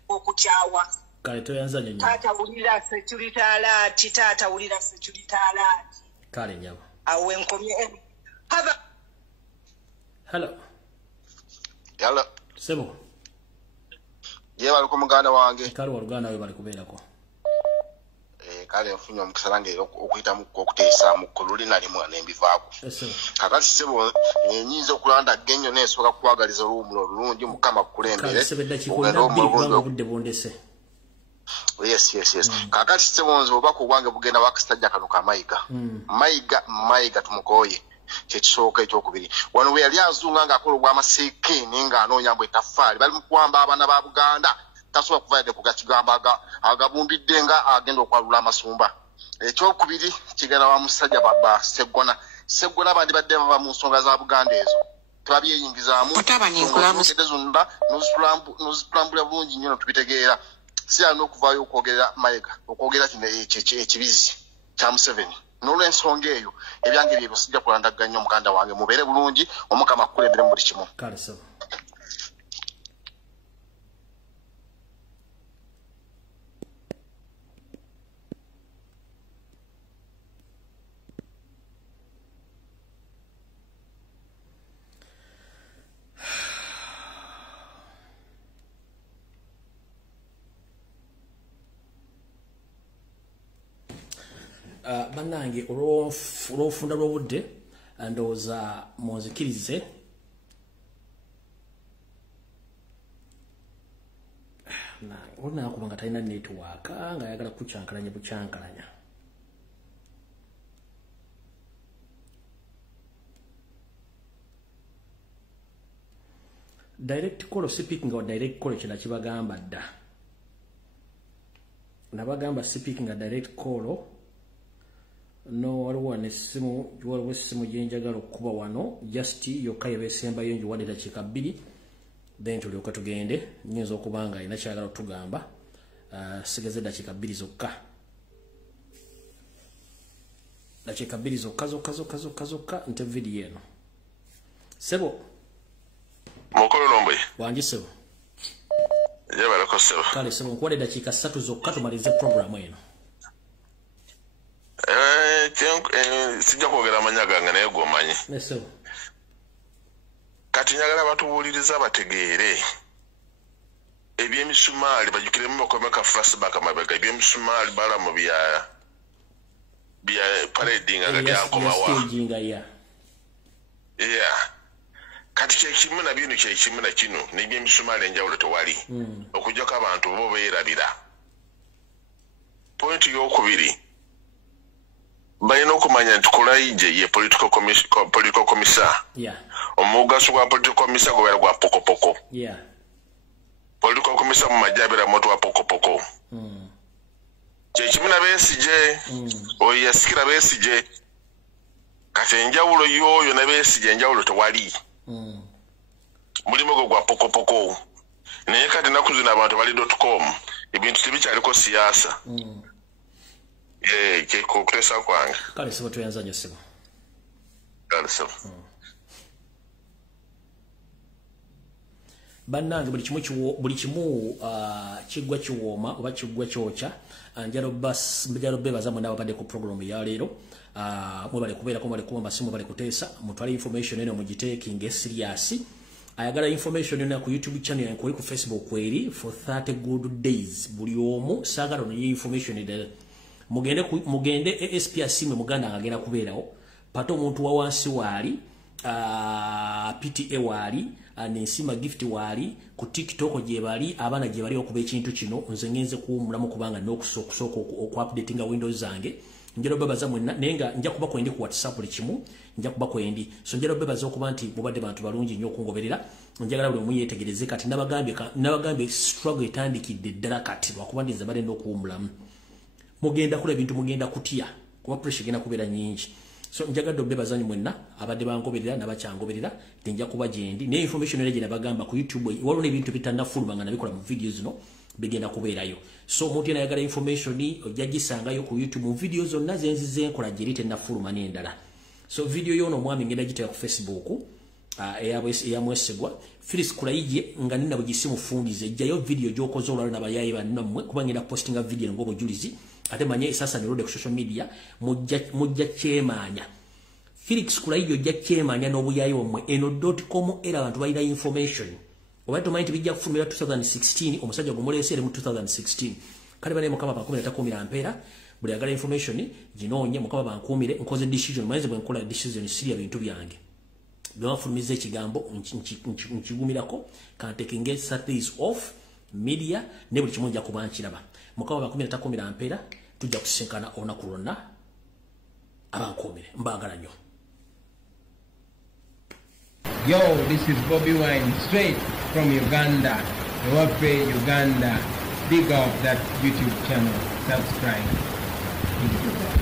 okukyawa. Kale toyanza nnyo. Taata wulira security alert, taata wulira security alert. Kale nyabo. Awe nkomye. Haba. Hello. Hello. Sebo. Je bali ku muganda wange. Kale waluganda we bali kubeerako. Kale nfunye omukisa lange okuyita mu okuteesa mu kululi nali mwana embivaako. Kakati sebo nyinza okulanda genyo nesobola kukwagaliza olumulo olulungi mukama kukulembere. Kale sebedda kikola obudde bondese. Yes. Kakati sebo obako obwange bugenda wakastajja kano ka mayiga tumukoye. Kyekisooka ekyokubiri wano we yali azunga ng'akola obw'amaseekeni ng'anoonya mbwe tafaali bali mu kuwamba abaana ba Buganda tasobola kuvaayadde ku gakigamba agabumbidde nga agenda okwalula amasumba. Ekyokubiri kigenda wa musajja baba Seggona abandi badde bava mu nsonga za Buganda ezo tebabyeyingizaamu zonna nozipulambula bulungi nnyo tubitegeera si alina okuvaayo okwogera Mayiga okwogera kino ekibizi kya Museveni. N'olw'ensonga eyo ebyange bye sijja kulandaganya omuganda wange mubeere bulungi omukama akukulembere mu buli kimu. Kale so. Bannange olw'ofunda lw'obudde ndowooza munzikirize olinakuba nga talina netiwaaka ng'ayagala kucyankalanya bucyankalanya. Direct call speaking wa direct call kina kibagamba dda nabagamba speaking a direct call no waliwo nesimu waliwo essimu gyenjagala okuba wano just yokka yebesembayo njiwadde dakiika 2 then tulyoka tugende nyinza okuba nga alina kyagala otugamba sigeze dakiika 2 zokka dakiika 2 zokka nte video eno sebo mukolo nombe wangi sebo yabalako sebo kale sebo nkuwadde dakiika 3 zokka tumalize programu eno sijja kwogera amanya gange naye gwomanyi kati njagala batubuuliriza bategeere ebyemisumaali bajukiremu bakomeka flashback amabega ebyemisumaali balamu bya parading nga byankomawa kati kyekimu na bino kyekimu na kino n'ebyemisumaali enjawulo tewali okujjako abantu bo beerabira pointi y'okubiri balina okumanya nti kulaije ye political commissar omugaso gwa political commissar gwera gwa pokopoko political commissar mu majabira moto wa pokopoko kyekimu na Besigye oyo yasikira Besigye kati enjawulo y'oyo na Besigye enjawulo tewali mulimu gwa pokopoko naye kati naku zino abantu bali.com ebintu tebikyaliko siyaasa kutesa kwange kale sibo tuyanza nyo sibo kale sibo bannange buli kimu kiggwa kiwooma oba kiggwa kyokya njalo bebaza mwena babadde ku programu ya leero mwebale kubeerako mwebale kuba masimu bale kuteesa mutwale information eno mugiteekinge serious ayagala information eno ku YouTube channel yange ku Facebook kweri for 30 good days buli omu saagala no information eno mugende SPRC mwe muganda agenda kubeerawo pato omuntu wa wansi waali PTA waali Nensima Gift waali ku TikTok gye bali abaana gye bali okuba ekintu kino nze ngenze kuwumulamu kubanga n'okusooka oku-updatinga Windows zange njalo bebaza mwenna nenga nja kuba kwendi ku WhatsApp buli kimu nja kuba kwendi so njalo bebaza okuba nti mubadde bantu balungi nnyo okungoberera njagala buli omu yeetegereze kati nabagambye struggle etandikidde ddala kati lwakuba ndiza badde n'okuwumulamu mugenda kula ebintu mugenda kutya kuba pressure genda kubeera nyingi so njagadde bebaza mwenna abadde bangoberera nabakyangoberera tenja kuba gyendi ne information ere gye nabagamba ku YouTube waliwo ebintu bitannafuluma nga nabikola mu videos zino bigenda kubeerayo so omuntu yena ayagala information ojja gisangayo ku YouTube mu video zonna zenzize enkola gye tennafuluma n'endala so video yono omwami ngenda gitera ku Facebook eyamwesigwa Phyllis Kulaije nga nina bugisimu fungize jjayo video gyokoze olwala nabayayi bannammwe kuba ngenda postinga video ng'obujulizi ate manye sasa nirode ku social media mujja kyemanya Felix Kulaije ojja kyemanya n'obuyayi omwe eno.com era abantu balina information oba tomanyi bijja kufulumira 2016 omusajja gumuleese eri mu 2016 kale bane mukama bakumira takumira ampera buli agala information ginoonye mukama bankumire nkoze decision mwenze bwe nkola decision siri ya bintu byange bwafulumiza ekigambo nkigumirako kantekinge Saturdays off media ne buli kimu nja kubankiraba mukama bakumira takumira ampera tujja kusinkana olunaku lwonna abankumire mbagala nnyo. Yo, this is Bobby Wine straight from Uganda. Ewape Uganda. Big up that YouTube channel. Subscribe.